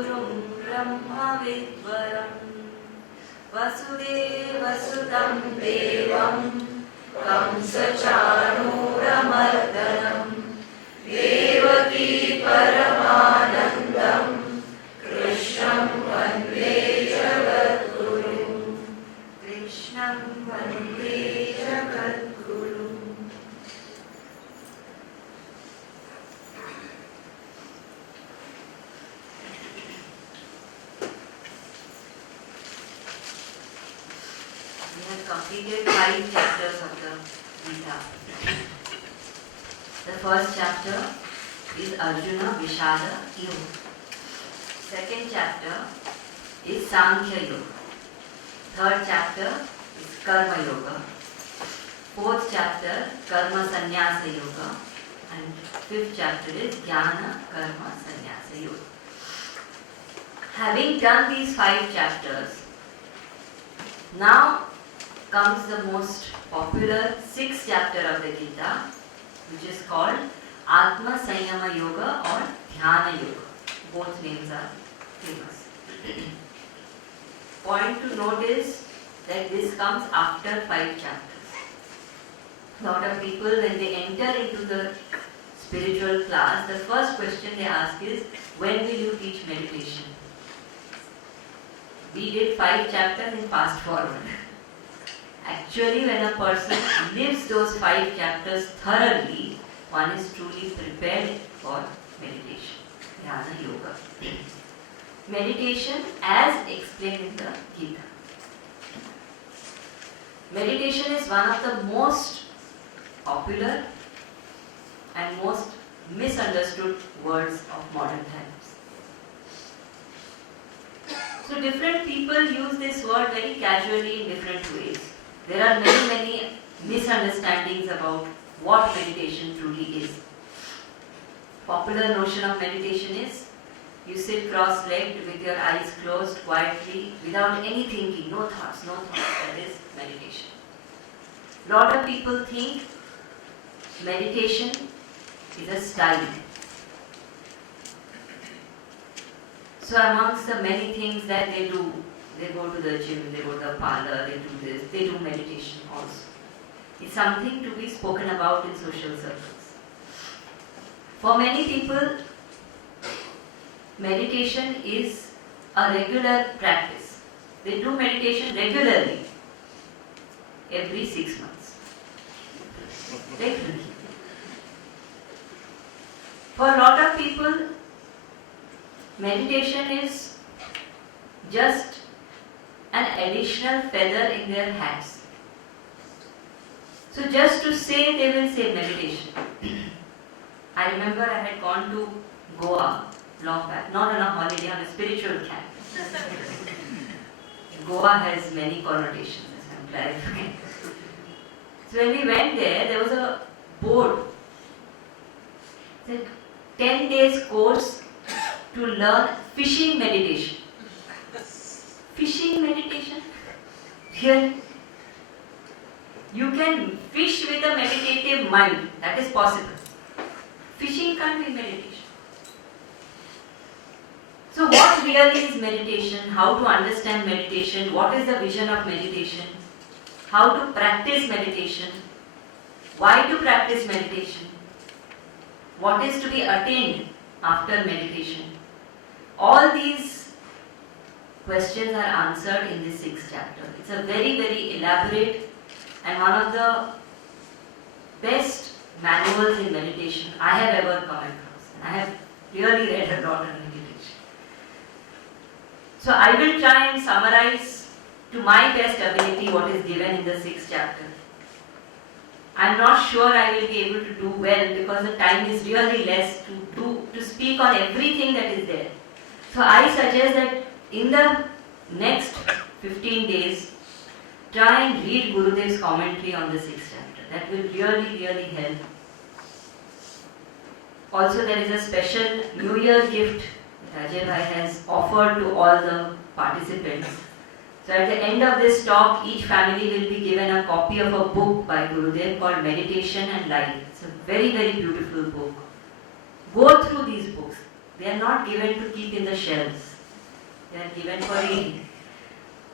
गुरुं ब्रह्मविद्वरं वसुदेवसुतं देवं कंसचाणूरमर्दनं देवकी परमानन्दं कृष्णं वन्दे जगद्गुरुं कृष्णं वन्दे जगद्गुरुम्. We have completed 5 chapters of the Gita. The first chapter is Arjuna Vishada Yoga. Second chapter is Sankhya Yoga. Third chapter is Karma Yoga. Fourth chapter, Karma Sannyasa Yoga. And fifth chapter is Jnana Karma Sannyasa Yoga. Having done these 5 chapters, now comes the most popular 6th chapter of the Gita, which is called Atma Sanyama Yoga or Dhyana Yoga. Both names are famous. Point to note is that this comes after 5 chapters. A lot of people, when they enter into the spiritual class, the first question they ask is, when will you teach meditation? We did 5 chapters and fast forward. Actually, when a person lives those 5 chapters thoroughly, one is truly prepared for meditation, Dhyana Yoga. Meditation as explained in the Gita. Meditation is one of the most popular and most misunderstood words of modern times. So different people use this word very casually in different ways. There are many misunderstandings about what meditation truly is. Popular notion of meditation is you sit cross-legged with your eyes closed quietly without any thinking, no thoughts. That is meditation. Lot of people think meditation is a style. So amongst the many things that they do, they go to the gym, they go to the parlor, they do this, they do meditation also. It's something to be spoken about in social circles. For many people, meditation is a regular practice. They do meditation regularly, every 6 months. Regularly. For a lot of people, meditation is just an additional feather in their hats. So just to say, they will say meditation. I remember I had gone to Goa long back, not on a holiday, on a spiritual camp. Goa has many connotations, as I'm clarifying. So when we went there, there was a board. It said 10 days course to learn fishing meditation. Fishing meditation? Here, you can fish with a meditative mind. That is possible. Fishing can't be meditation. So what really is meditation? How to understand meditation? What is the vision of meditation? How to practice meditation? Why to practice meditation? What is to be attained after meditation? All these questions are answered in this 6th chapter. It's a very elaborate and one of the best manuals in meditation I have ever come across. And I have really read a lot on meditation. So I will try and summarize to my best ability what is given in the 6th chapter. I'm not sure I will be able to do well because the time is really less to speak on everything that is there. So I suggest that in the next 15 days, try and read Gurudev's commentary on the 6th chapter. That will really help. Also, there is a special New Year gift that Ajay Bhai has offered to all the participants. So at the end of this talk, each family will be given a copy of a book by Gurudev called Meditation and Life. It's a very beautiful book. Go through these books. They are not given to keep in the shelves. They are given for reading.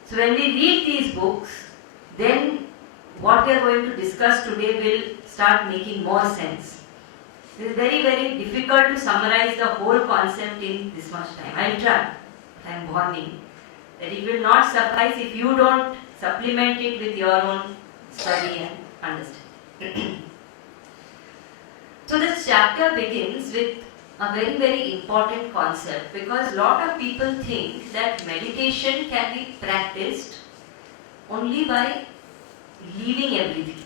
So when we read these books, then what we are going to discuss today will start making more sense. It is very, very difficult to summarize the whole concept in this much time. I will try. I am warning that it will not suffice if you don't supplement it with your own study and understanding. So this chapter begins with a very, very important concept, because a lot of people think that meditation can be practiced only by leaving everything.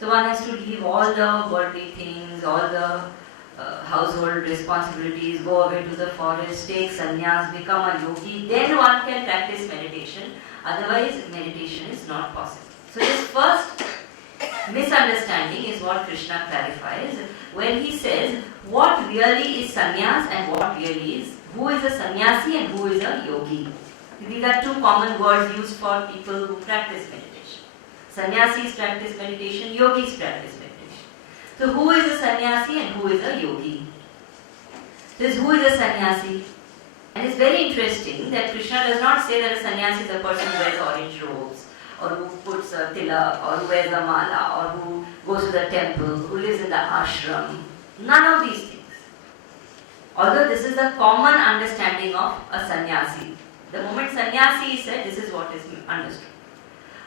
So one has to leave all the worldly things, all the household responsibilities, go away to the forest, take sannyas, become a yogi, then one can practice meditation. Otherwise, meditation is not possible. So this first misunderstanding is what Krishna clarifies when he says what really is sannyas and what really is, who is a sannyasi and who is a yogi. These are two common words used for people who practice meditation. Sannyasis practice meditation, yogis practice meditation. So who is a sannyasi and who is a yogi? This who is a sannyasi? And it's very interesting that Krishna does not say that a sannyasi is a person who wears orange robes, or who puts a tilak, or who wears a mala, or who goes to the temple, who lives in the ashram. None of these things. Although this is the common understanding of a sannyasi. The moment sannyasi is said, this is what is understood.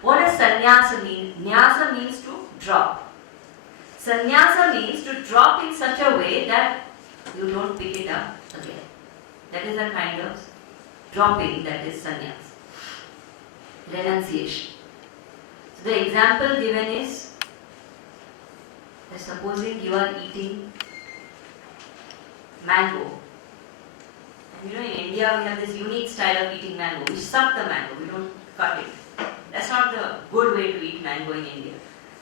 What does sannyasa mean? Nyasa means to drop. Sannyasa means to drop in such a way that you don't pick it up again. That is the kind of dropping that is sannyasa. Renunciation. So the example given is, supposing you are eating mango. And in India we have this unique style of eating mango. We suck the mango, we don't cut it. That's not the good way to eat mango in India.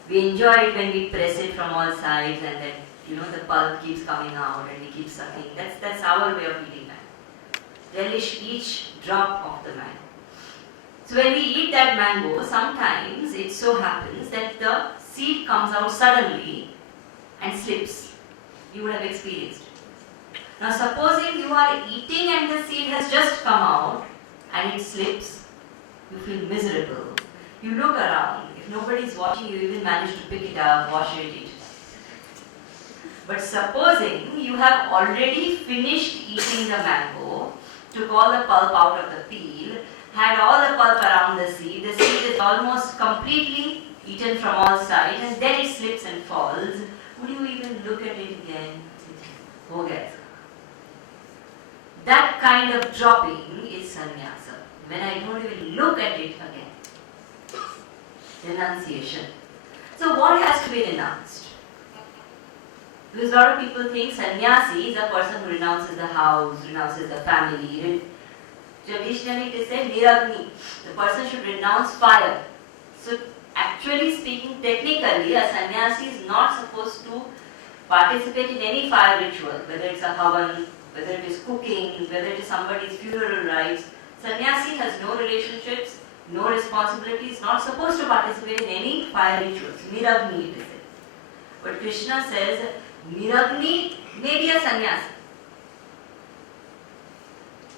We enjoy it when we press it from all sides and then the pulp keeps coming out and we keep sucking. That's our way of eating mango. Relish each drop of the mango. So when we eat that mango, sometimes it so happens that the seed comes out suddenly and slips. You would have experienced it. Now supposing you are eating and the seed has just come out and it slips, you feel miserable. You look around. If nobody is watching, you even manage to pick it up, wash it, eat it. But supposing you have already finished eating the mango, took all the pulp out of the peel, had all the pulp around the seed is almost completely eaten from all sides, and then it slips and falls, would you even look at it again? Oh guys. That kind of dropping is sannyasa. When I don't even look at it again. Renunciation. So what has to be renounced? Because a lot of people think sannyasi is a person who renounces the house, renounces the family. Traditionally it is said niragni. The person should renounce fire. So actually speaking, technically a sannyasi is not supposed to participate in any fire ritual, whether it's a havan, whether it is cooking, whether it is somebody's funeral rites. Sannyasi has no relationships, no responsibilities, not supposed to participate in any fire rituals. Niragni it is said. But Krishna says, niragni may be a sannyasi.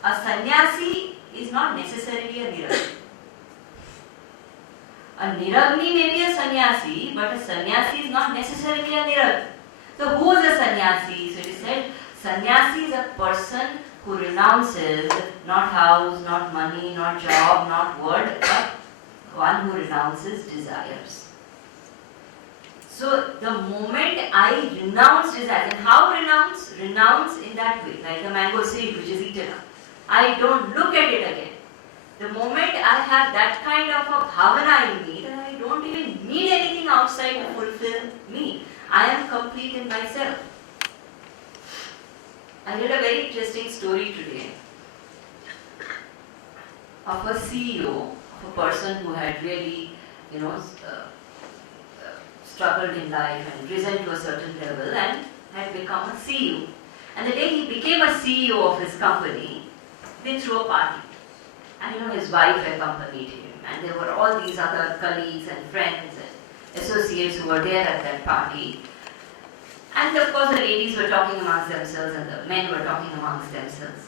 A sannyasi is not necessarily a niragni. A niragni may be a sannyasi, but a sannyasi is not necessarily a niragni. So who is a sannyasi? So it is said, sannyasi is a person who renounces not house, not money, not job, not word, but one who renounces desires. So the moment I renounce desires, and how renounce? Renounce in that way, like the mango seed which is eaten up. I don't look at it again. The moment I have that kind of a bhavana in me, then I don't even need anything outside to fulfill me. I am complete in myself. I read a very interesting story today of a CEO, of a person who had really, struggled in life and risen to a certain level and had become a CEO. And the day he became a CEO of his company, they threw a party. And his wife accompanied him, and there were all these other colleagues and friends and associates who were there at that party. And of course the ladies were talking amongst themselves and the men were talking amongst themselves.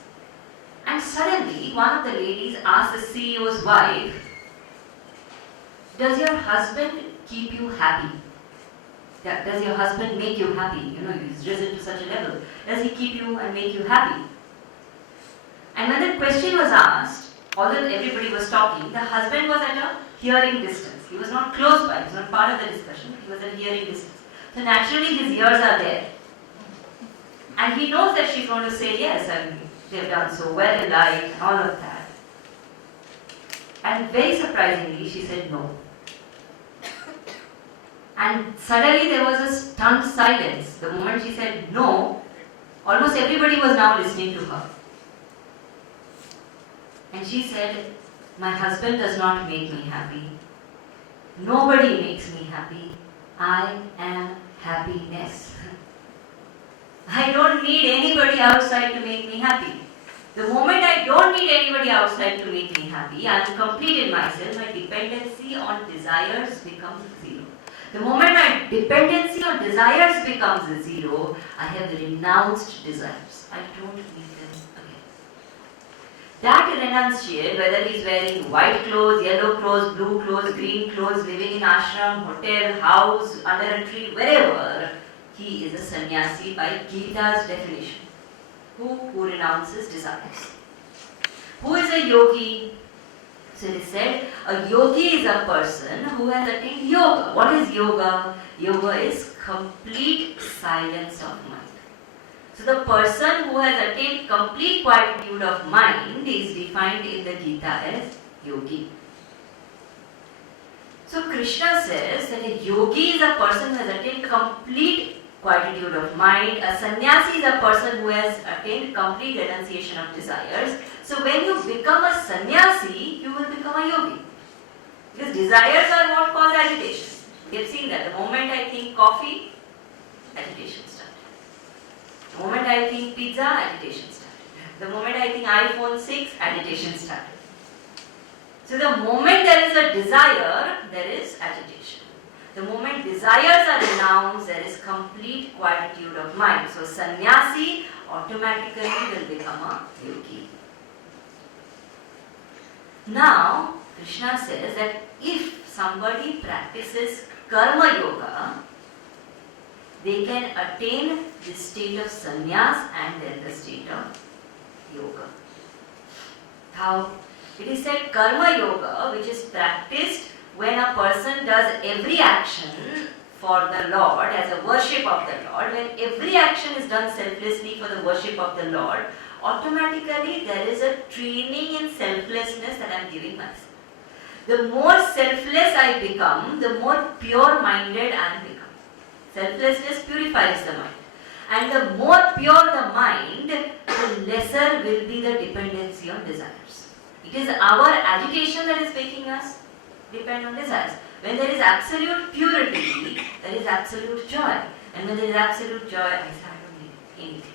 And suddenly, one of the ladies asked the CEO's wife, does your husband keep you happy? Does your husband make you happy? He's risen to such a level. Does he keep you and make you happy? And when the question was asked, although everybody was talking, the husband was at a hearing distance. He was not close by, he was not part of the discussion, he was at hearing distance. So naturally his ears are there. And he knows that she's going to say yes, and they've done so well in life and all of that. And very surprisingly, she said no. And suddenly there was a stunned silence. The moment she said no, almost everybody was now listening to her. And she said, my husband does not make me happy. Nobody makes me happy. I am happiness. I don't need anybody outside to make me happy. The moment I don't need anybody outside to make me happy, I am complete in myself, my dependency on desires becomes zero. The moment my dependency on desires becomes zero, I have renounced desires. I don't need them again. That renunciate, whether he is wearing white clothes, yellow clothes, blue clothes, green clothes, living in ashram, hotel, house, under a tree, wherever, he is a sannyasi by Gita's definition. Who renounces desires. Who is a yogi? So it is said, a yogi is a person who has attained yoga. What is yoga? Yoga is complete silence of mind. So the person who has attained complete quietude of mind is defined in the Gita as yogi. So Krishna says that a yogi is a person who has attained complete quietude of mind. A sannyasi is a person who has attained complete renunciation of desires. So when you become a sannyasi, you will become a yogi. Because desires are what cause agitation. We have seen that. The moment I think coffee, agitation started. The moment I think pizza, agitation started. The moment I think iPhone 6, agitation started. So the moment there is a desire, there is agitation. The moment desires are renounced, there is complete quietude of mind. So sannyasi automatically will become a yogi. Now, Krishna says that if somebody practices karma yoga, they can attain the state of sannyas and then the state of yoga. How? It is said karma yoga, which is practiced when a person does every action for the Lord as a worship of the Lord, when every action is done selflessly for the worship of the Lord, automatically there is a training in selflessness that I am giving myself. The more selfless I become, the more pure-minded I am become. Selflessness purifies the mind. And the more pure the mind, the lesser will be the dependency on desires. It is our agitation that is making us depend on desires. When there is absolute purity, there is absolute joy. And when there is absolute joy, I say, I don't need anything.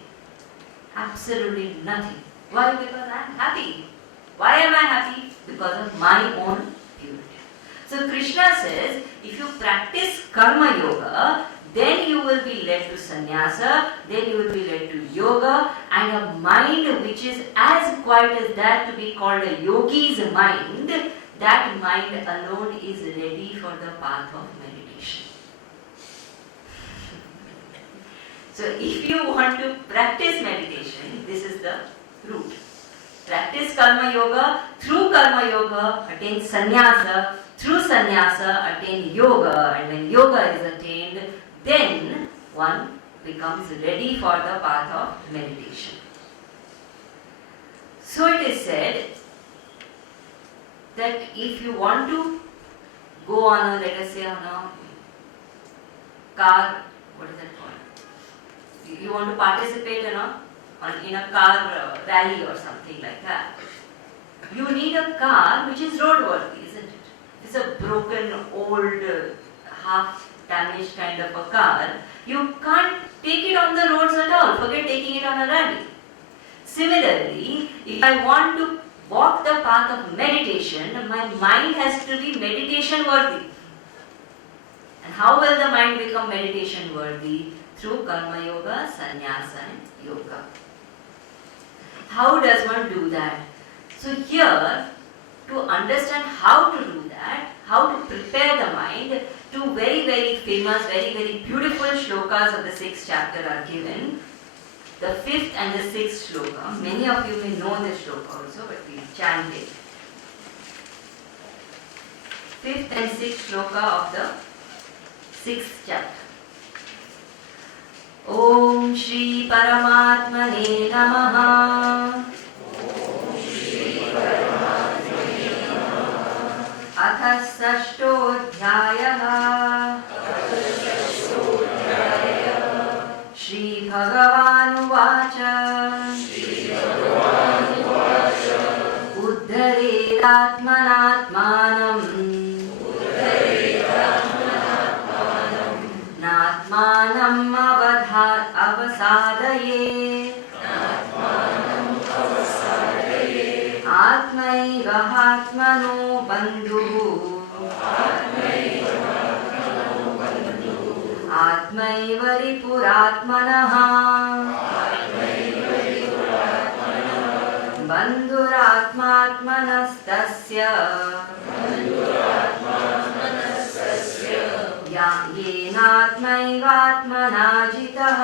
Absolutely nothing. Why? Because I am happy. Why am I happy? Because of my own purity. So Krishna says, if you practice karma yoga, then you will be led to sannyasa, then you will be led to yoga, and a mind which is as quiet as that to be called a yogi's mind, that mind alone is ready for the path of meditation. So if you want to practice meditation, this is the route. Practice karma yoga, through karma yoga attain sannyasa, through sannyasa attain yoga, and when yoga is attained, then one becomes ready for the path of meditation. So it is said that if you want to go on a, let us say, on a car, what is that called? You want to participate in a car rally or something like that. You need a car which is roadworthy, isn't it? It's a broken, old, half damaged kind of a car. You can't take it on the roads at all. Forget taking it on a rally. Similarly, if I want to walk the path of meditation, my mind has to be meditation worthy. And how will the mind become meditation worthy? Through karma yoga, sannyasa and yoga. How does one do that? So here, to understand how to do that, how to prepare the mind, two very, very famous, very, very beautiful shlokas of the 6th chapter are given. The 5th and the 6th shloka. Many of you may know this shloka also, but we chant it. 5th and 6th shloka of the 6th chapter. Om Shri Paramatmane Namaha. अथ षष्ठोऽध्यायः श्रीभगवानुवाच उद्धरेदात्मनात्मानम् नात्मानम् अवसादयेत् आत्मैव आत्मनो बन्धुः आत्मैव रिपुरात्मनः बन्धुरात्मात्मनस्तस्य येनात्मैवात्मना जितः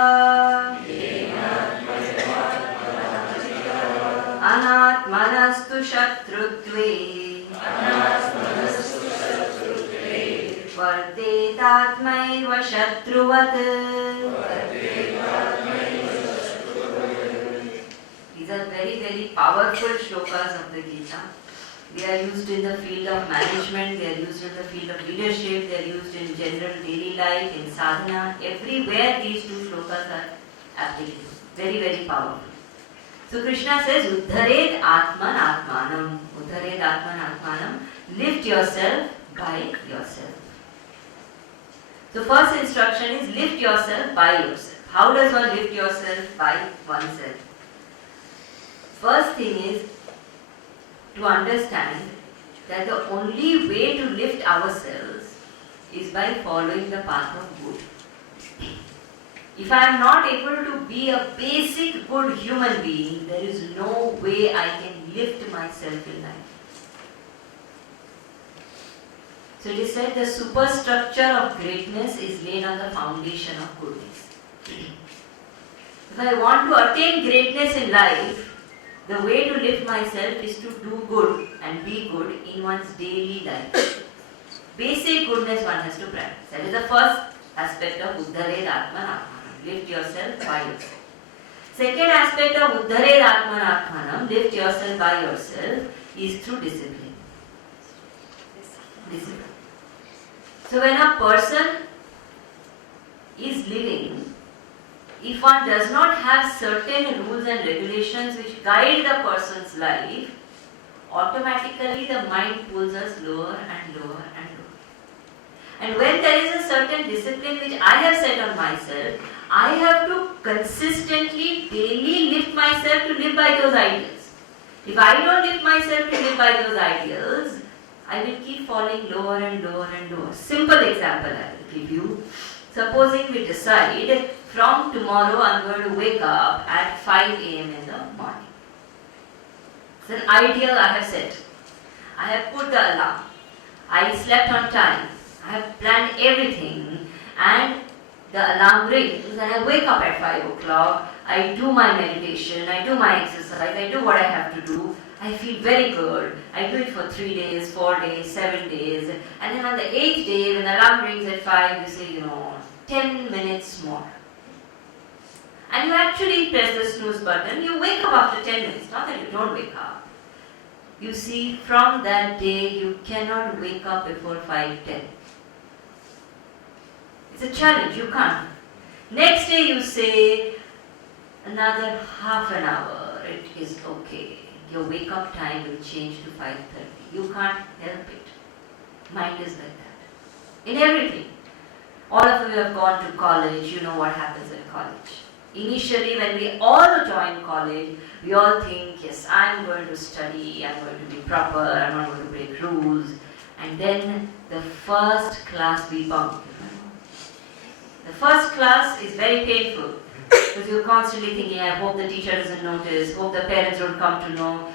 अनात्मनस्तु शत्रुत्वे वर्तेतात्मैव शत्रुवत्. These are very, very powerful shlokas of the Gita. They are used in the field of management, they are used in the field of leadership, they are used in general daily life, in sadhana. Everywhere these two shlokas are applicable. Very, very powerful. So Krishna says, Uddharet Atman Atmanam. Uddharet Atman Atmanam. Lift yourself by yourself. So first instruction is lift yourself by yourself. How does one lift yourself by oneself? First thing is to understand that the only way to lift ourselves is by following the path of good. If I am not able to be a basic good human being, there is no way I can lift myself in life. So it is said the superstructure of greatness is laid on the foundation of goodness. If I want to attain greatness in life, the way to lift myself is to do good and be good in one's daily life. Basic goodness one has to practice. That is the first aspect of Uddharet Atman Atmanam. Lift yourself by yourself. Second aspect of Uddharet Atman Atmanam, lift yourself by yourself, is through discipline. Discipline. So when a person is living, if one does not have certain rules and regulations which guide the person's life, automatically the mind pulls us lower and lower and lower. And when there is a certain discipline which I have set on myself, I have to consistently, daily lift myself to live by those ideals. If I don't lift myself to live by those ideals, I will keep falling lower and lower and lower. Simple example I will give you. Supposing we decide from tomorrow I am going to wake up at 5 a.m. in the morning. It's an ideal I have set. I have put the alarm. I slept on time. I have planned everything and the alarm rings and I wake up at 5 o'clock. I do my meditation, I do my exercise, I do what I have to do. I feel very good. I do it for 3 days, 4 days, 7 days. And then on the 8th day, when the alarm rings at 5, you say, 10 minutes more. And you actually press the snooze button. You wake up after 10 minutes. Not that you don't wake up. You see, from that day, you cannot wake up before 5:10. It's a challenge. You can't. Next day, you say, another half an hour. It is okay. Your wake-up time will change to 5:30. You can't help it. Mind is like that. In everything. All of you have gone to college. You know what happens in college. Initially, when we all join college, we all think, yes, I'm going to study, I'm going to be proper, I'm not going to break rules. And then the first class we bunk. The first class is very painful. Because you're constantly thinking, I hope the teacher doesn't notice, hope the parents don't come to know.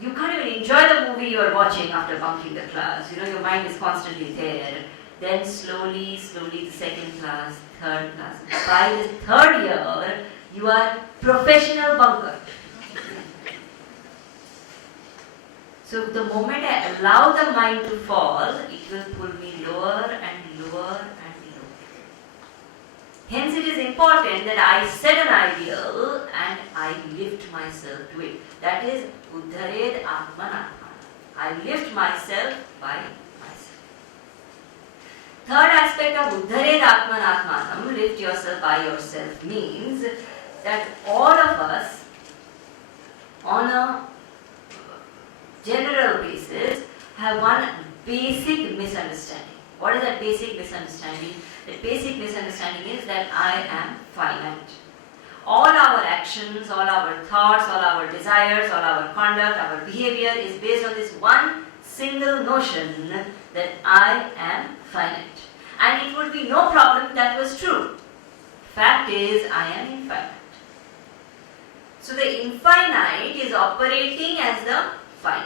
You can't even enjoy the movie you are watching after bunking the class. Your mind is constantly there. Then slowly, the second class, third class. By the third year, you are professional bunker. So the moment I allow the mind to fall, it will pull me lower and lower and lower. Hence it is important that I set an ideal and I lift myself to it. That is Uddhared Atmanatmanam. I lift myself by myself. Third aspect of Uddhared Atmanatmanam, lift yourself by yourself, means that all of us on a general basis have one basic misunderstanding. What is that basic misunderstanding? The basic misunderstanding is that I am finite. All our actions, all our thoughts, all our desires, all our conduct, our behavior is based on this one single notion that I am finite. And it would be no problem if that was true. Fact is, I am infinite. So the infinite is operating as the finite.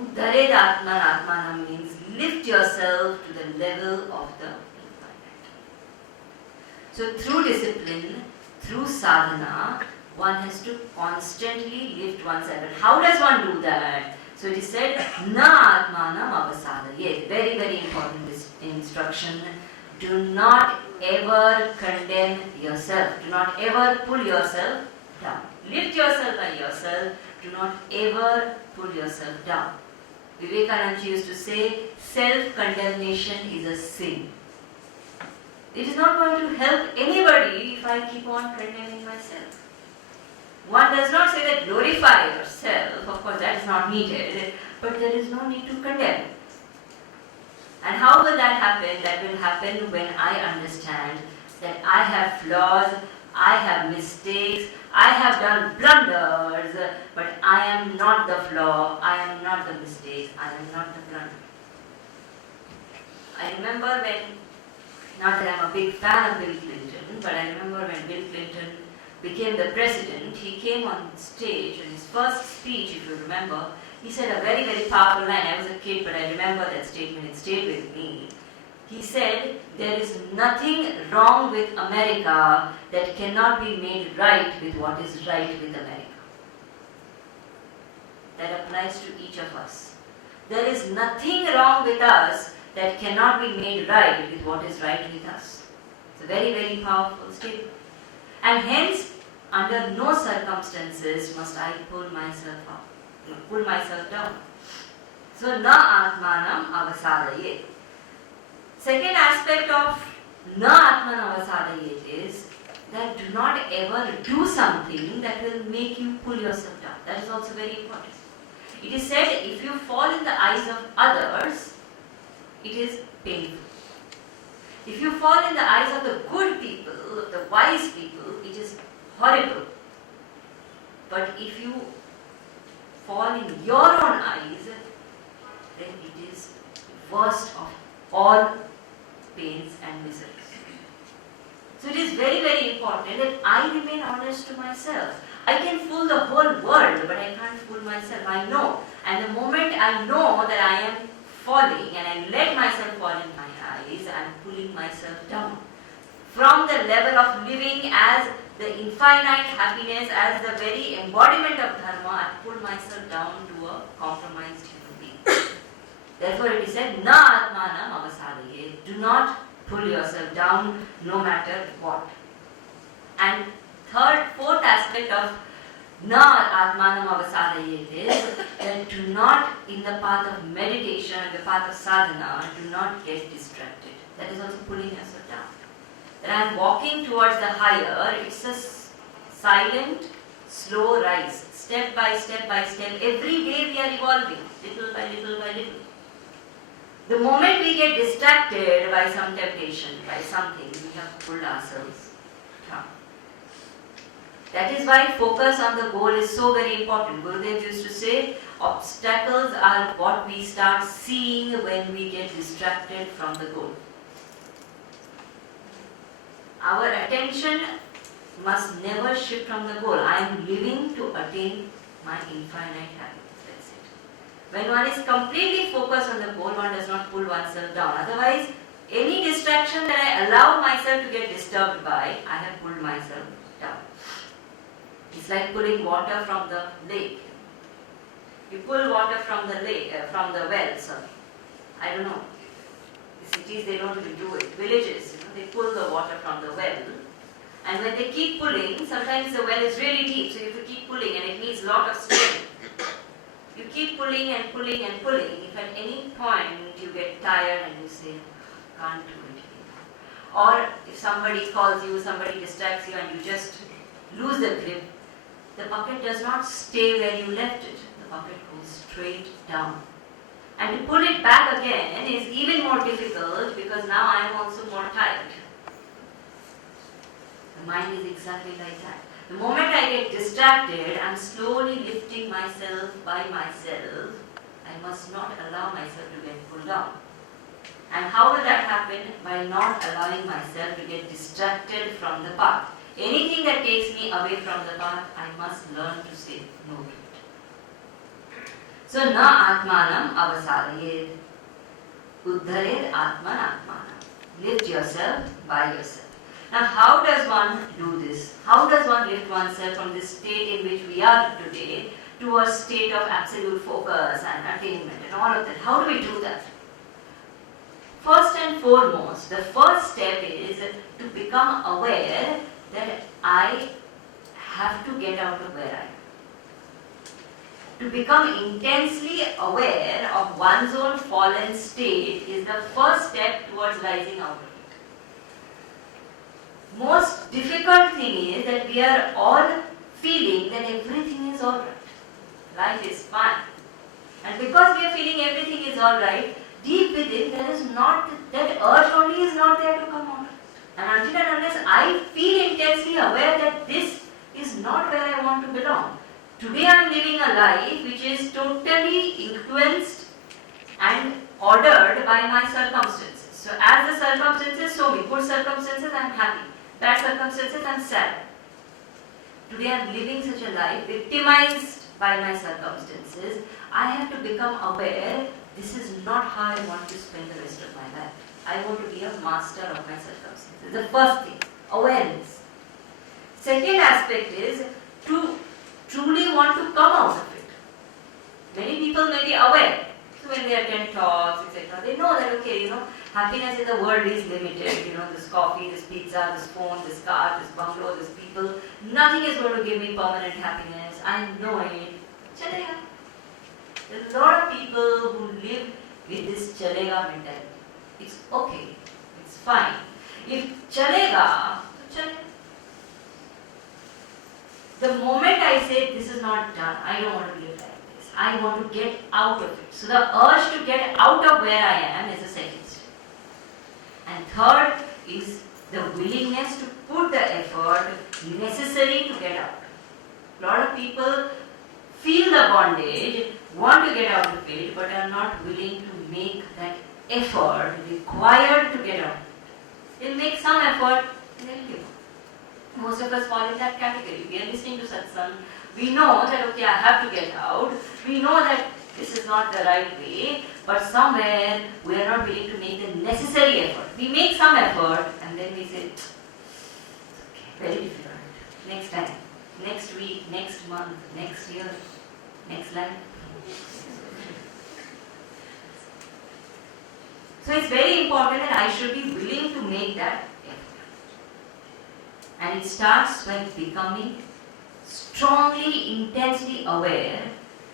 Uddhared Atmanatmanam means lift yourself to the level of the infinite. So through discipline, through sadhana, one has to constantly lift oneself. And how does one do that? So it is said, Na Atmanam Avasadayet. Very, very important instruction. Do not ever condemn yourself. Do not ever pull yourself down. Lift yourself by yourself. Do not ever pull yourself down. Vivekananda used to say, self-condemnation is a sin. It is not going to help anybody if I keep on condemning myself. One does not say that glorify yourself, of course that is not needed, but there is no need to condemn. And how will that happen? That will happen when I understand that I have flaws, I have mistakes, I have done blunders, but I am not the flaw, I am not the mistake, I am not the blunder. I remember when, not that I am a big fan of Bill Clinton, but I remember when Bill Clinton became the president, he came on stage in his first speech, if you remember, he said a very, very powerful line. I was a kid, but I remember that statement, it stayed with me. He said, there is nothing wrong with America that cannot be made right with what is right with America. That applies to each of us. There is nothing wrong with us that cannot be made right with what is right with us. It's a very, very powerful statement. And hence, under no circumstances must I pull myself up, pull myself down. So, na atmanam avasadayet. Second aspect of na atmanam avasadayet is that do not ever do something that will make you pull yourself down. That is also very important. It is said if you fall in the eyes of others, it is painful. If you fall in the eyes of the good people, the wise people, it is horrible. But if you fall in your own eyes, then it is worst of all pains and miseries. So it is very, very important that I remain honest to myself. I can fool the whole world, but I can't fool myself. I know. And the moment I know that I am falling and I let myself fall in my eyes, I am pulling myself down. From the level of living as the infinite happiness, as the very embodiment of dharma, I pull myself down to a compromised human being. Therefore it is said, na atmanam avasadaye. Do not pull yourself down no matter what. And fourth aspect of na atmanam avasadaye is that do not, in the path of meditation, the path of sadhana, do not get distracted. That is also pulling yourself down. That I am walking towards the higher, it's a silent, slow rise. Step by step by step. Every day we are evolving, little by little by little. The moment we get distracted by some temptation, by something, we have pulled ourselves down. That is why focus on the goal is so very important. Gurudev used to say, obstacles are what we start seeing when we get distracted from the goal. Our attention must never shift from the goal. I am living to attain my infinite happiness. That's it. When one is completely focused on the goal, one does not pull oneself down. Otherwise, any distraction that I allow myself to get disturbed by, I have pulled myself down. It's like pulling water from the lake. You pull water from the lake, from the well, sorry. I don't know. The cities, they don't really do it. Villages, they pull the water from the well. And when they keep pulling, sometimes the well is really deep, so you have to keep pulling and it needs a lot of strength. You keep pulling and pulling and pulling. If at any point you get tired and you say, can't do it anymore. Or if somebody calls you, somebody distracts you and you just lose the grip, the bucket does not stay where you left it. The bucket goes straight down. And to pull it back again is even more difficult because now I am also more tired. The mind is exactly like that. The moment I get distracted, I am slowly lifting myself by myself. I must not allow myself to get pulled down. And how will that happen? By not allowing myself to get distracted from the path. Anything that takes me away from the path, I must learn to say no to it. So, na atmanam avasarayed. Uddhared atman atmanam. Lift yourself by yourself. Now, how does one do this? How does one lift oneself from this state in which we are today to a state of absolute focus and attainment and all of that? How do we do that? First and foremost, the first step is to become aware that I have to get out of where I am. To become intensely aware of one's own fallen state is the first step towards rising out of it. Most difficult thing is that we are all feeling that everything is alright. Life is fine. And because we are feeling everything is alright, deep within there is not, that urge only is not there to come out. And until and unless I feel intensely aware that this is not where I want to belong. Today I am living a life which is totally influenced and ordered by my circumstances. So as the circumstances show me, good circumstances I am happy, bad circumstances I am sad. Today I am living such a life victimized by my circumstances. I have to become aware this is not how I want to spend the rest of my life. I want to be a master of my circumstances. The first thing, awareness. Second aspect is to truly want to come out of it. Many people may be aware. So when they attend talks, etc., they know that, okay, happiness in the world is limited. This coffee, this pizza, this phone, this car, this bungalow, this people. Nothing is going to give me permanent happiness. I know it. Chalega. There's a lot of people who live with this chalega mentality. It's okay. It's fine. If chalega, so chalega. The moment I say this is not done, I don't want to live like this. I want to get out of it. So the urge to get out of where I am is the second step. And third is the willingness to put the effort necessary to get out. A lot of people feel the bondage, want to get out of it, but are not willing to make that effort required to get out. They'll make some effort and they'll give up. Most of us fall in that category. We are listening to satsang. We know that, okay, I have to get out. We know that this is not the right way, but somewhere we are not willing to make the necessary effort. We make some effort and then we say, it's okay, very difficult. Next time, next week, next month, next year, next life. So it's very important that I should be willing to make that effort. And it starts by becoming strongly, intensely aware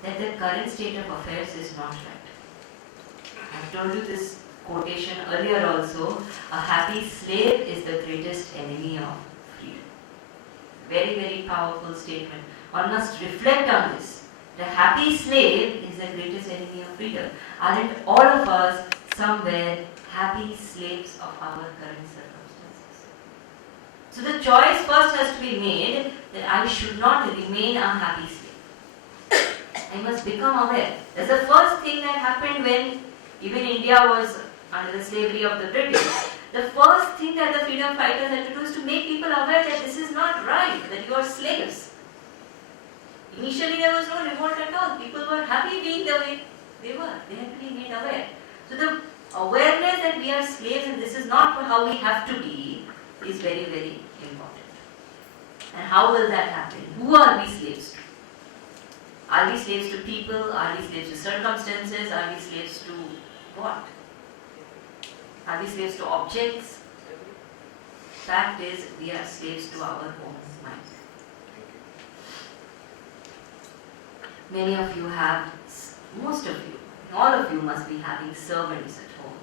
that the current state of affairs is not right. I've told you this quotation earlier also. A happy slave is the greatest enemy of freedom. Very, very powerful statement. One must reflect on this. The happy slave is the greatest enemy of freedom. Aren't all of us somewhere happy slaves of our current circumstances? So the choice first has to be made that I should not remain a happy slave. I must become aware. That's the first thing that happened when even India was under the slavery of the British. The first thing that the freedom fighters had to do is to make people aware that this is not right, that you are slaves. Initially there was no revolt at all. People were happy being the way they were. They had to be made aware. So the awareness that we are slaves and this is not how we have to be is very, very important. And how will that happen? Who are we slaves to? Are we slaves to people? Are we slaves to circumstances? Are we slaves to what? Are we slaves to objects? Fact is, we are slaves to our own mind. Many of you have, most of you, all of you must be having servants at home,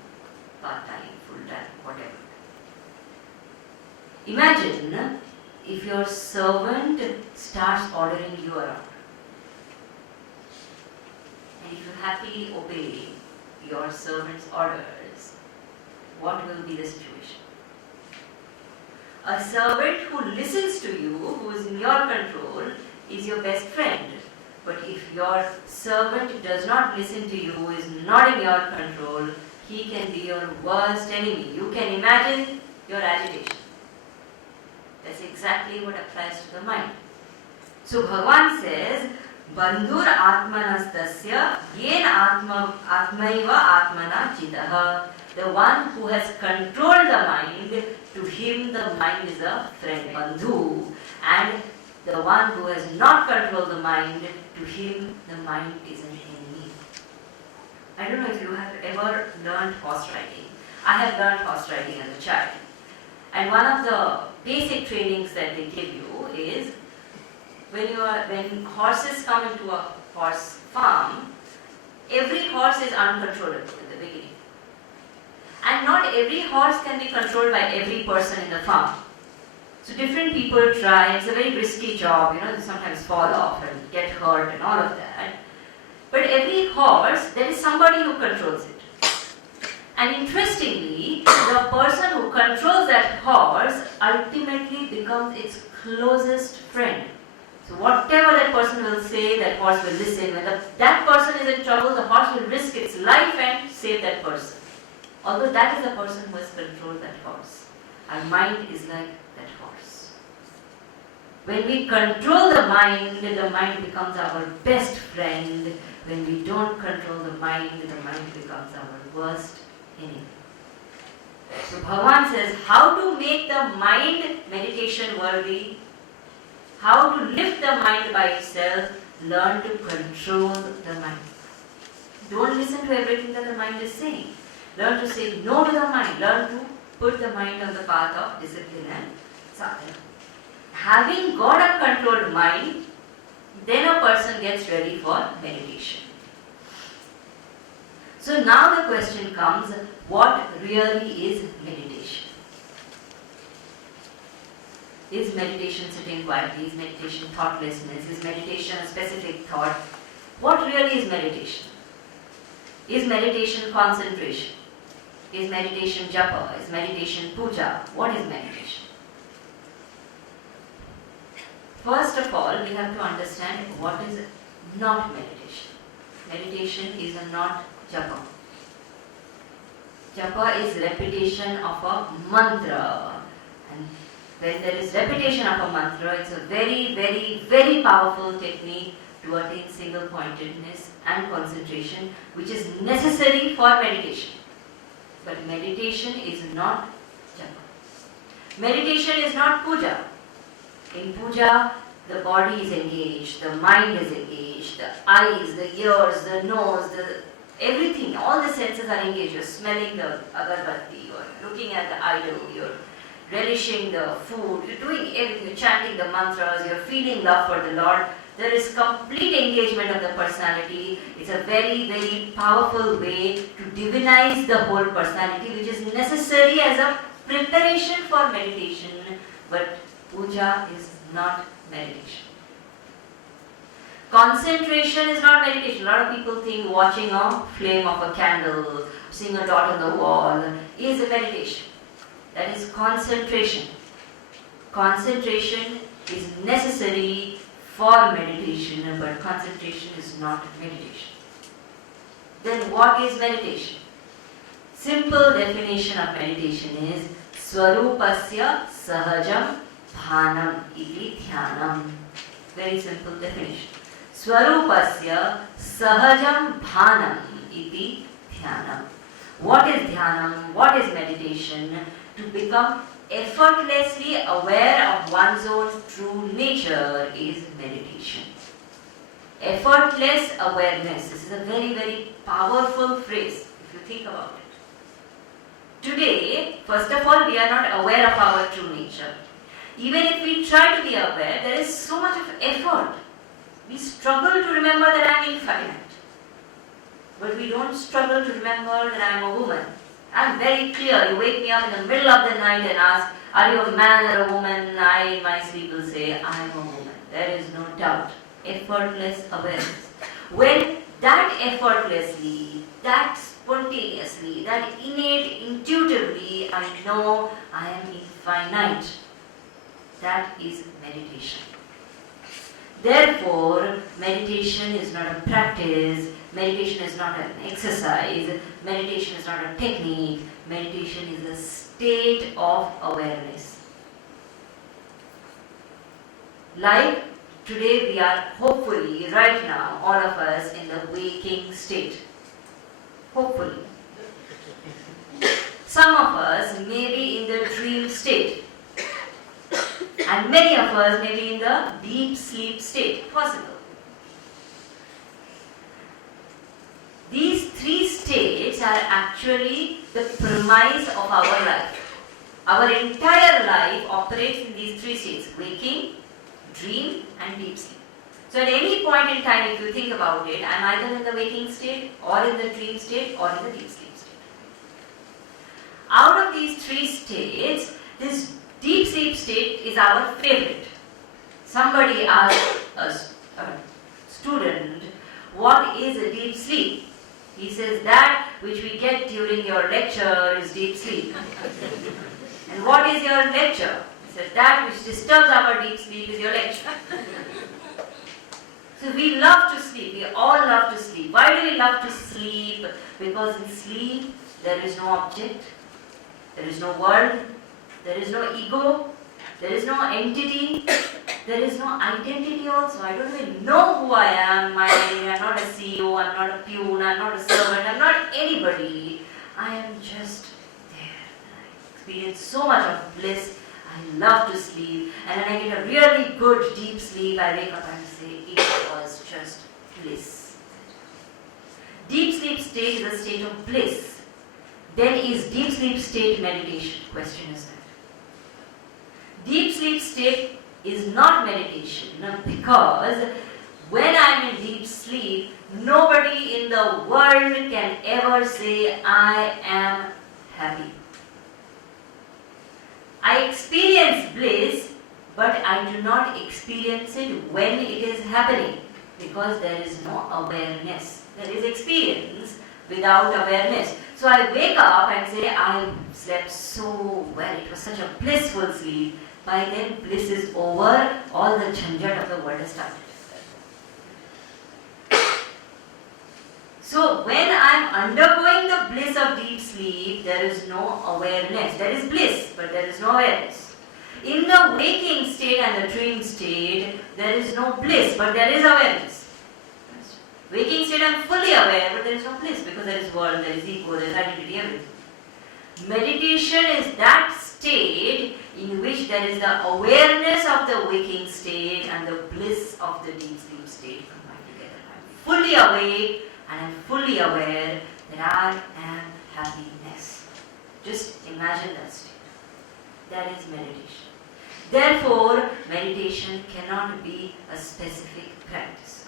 part-time, full-time, whatever. Imagine if your servant starts ordering you around. And if you happily obey your servant's orders, what will be the situation? A servant who listens to you, who is in your control, is your best friend. But if your servant does not listen to you, who is not in your control, he can be your worst enemy. You can imagine your agitation. That's exactly what applies to the mind. So Bhagavan says, Bandhur atmanastasya yen atmaiva atmana jitaha. The one who has controlled the mind, to him the mind is a friend, bandhu. And the one who has not controlled the mind, to him the mind is an enemy. I don't know if you have ever learned horse riding. I have learned horse riding as a child. And one of the basic trainings that they give you is when horses come into a horse farm, every horse is uncontrollable in the beginning. And not every horse can be controlled by every person in the farm. So different people try, it's a very risky job, they sometimes fall off and get hurt and all of that. But every horse, there is somebody who controls it. And interestingly, the person who controls that horse ultimately becomes its closest friend. So whatever that person will say, that horse will listen. When that person is in trouble, the horse will risk its life and save that person. Although that is the person who has controlled that horse. Our mind is like that horse. When we control the mind becomes our best friend. When we don't control the mind becomes our worst enemy. So Bhagavan says, how to make the mind meditation worthy, how to lift the mind by itself, learn to control the mind. Don't listen to everything that the mind is saying. Learn to say no to the mind. Learn to put the mind on the path of discipline and sadhana. Having got a controlled mind, then a person gets ready for meditation. So now the question comes, what really is meditation? Is meditation sitting quietly? Is meditation thoughtlessness? Is meditation a specific thought? What really is meditation? Is meditation concentration? Is meditation japa? Is meditation puja? What is meditation? First of all, we have to understand what is not meditation. Meditation is not japa. Japa is repetition of a mantra. And when there is repetition of a mantra, it's a very, very, very powerful technique to attain single pointedness and concentration, which is necessary for meditation. But meditation is not japa. Meditation is not puja. In puja, the body is engaged, the mind is engaged, the eyes, the ears, the nose, everything, all the senses are engaged. You're smelling the agarbatti, you're looking at the idol, you're relishing the food, you're doing everything, you're chanting the mantras, you're feeling love for the Lord. There is complete engagement of the personality. It's a very, very powerful way to divinize the whole personality, which is necessary as a preparation for meditation. But puja is not meditation. Concentration is not meditation. A lot of people think watching a flame of a candle, seeing a dot on the wall is a meditation. That is concentration. Concentration is necessary for meditation, but concentration is not meditation. Then what is meditation? Simple definition of meditation is Swarupasya Sahajam Bhanam iti Dhyanam. Very simple definition. Swarupasya Sahajam Bhanam iti Dhyanam. What is Dhyanam? What is meditation? To become effortlessly aware of one's own true nature is meditation. Effortless awareness. This is a very, very powerful phrase if you think about it. Today, first of all, we are not aware of our true nature. Even if we try to be aware, there is so much of effort. We struggle to remember that I am infinite. But we don't struggle to remember that I am a woman. I am very clear. You wake me up in the middle of the night and ask, are you a man or a woman? I in my sleep will say, I am a woman. There is no doubt. Effortless awareness. When that effortlessly, that spontaneously, that innate, intuitively, I know I am infinite. That is meditation. Therefore, meditation is not a practice, meditation is not an exercise, meditation is not a technique, meditation is a state of awareness. Like today we are hopefully, right now, all of us in the waking state. Hopefully. Some of us may be in the dream state. And many of us may be in the deep sleep state. Possible. These three states are actually the premise of our life. Our entire life operates in these three states: waking, dream, and deep sleep. So at any point in time, if you think about it, I'm either in the waking state, or in the dream state, or in the deep sleep state. Out of these three states, this deep sleep state is our favorite. Somebody asked a student, what is a deep sleep? He says, that which we get during your lecture is deep sleep. And what is your lecture? He said, that which disturbs our deep sleep is your lecture. So we love to sleep. We all love to sleep. Why do we love to sleep? Because in sleep, there is no object, there is no world, there is no ego, there is no entity, there is no identity also. I don't even know who I am. I'm not a CEO, I'm not a peon, I'm not a servant, I'm not anybody. I am just there. I experience so much of bliss. I love to sleep. And when I get a really good deep sleep, I wake up and say, it was just bliss. Deep sleep state is a state of bliss. Then is deep sleep state meditation? Question is that. Deep sleep state is not meditation because when I am in deep sleep, nobody in the world can ever say I am happy. I experience bliss, but I do not experience it when it is happening because there is no awareness. There is experience without awareness. So I wake up and say, I slept so well. It was such a blissful sleep. By then, bliss is over. All the jhanjat of the world has started. So when I am undergoing the bliss of deep sleep, there is no awareness. There is bliss, but there is no awareness. In the waking state and the dream state, there is no bliss, but there is awareness. Waking state, I am fully aware, but there is no bliss because there is world, there is ego, there is identity, everything. Meditation is that state in which there is the awareness of the waking state and the bliss of the deep sleep state combined together. I am fully awake and I am fully aware that I am happiness. Just imagine that state. That is meditation. Therefore, meditation cannot be a specific practice.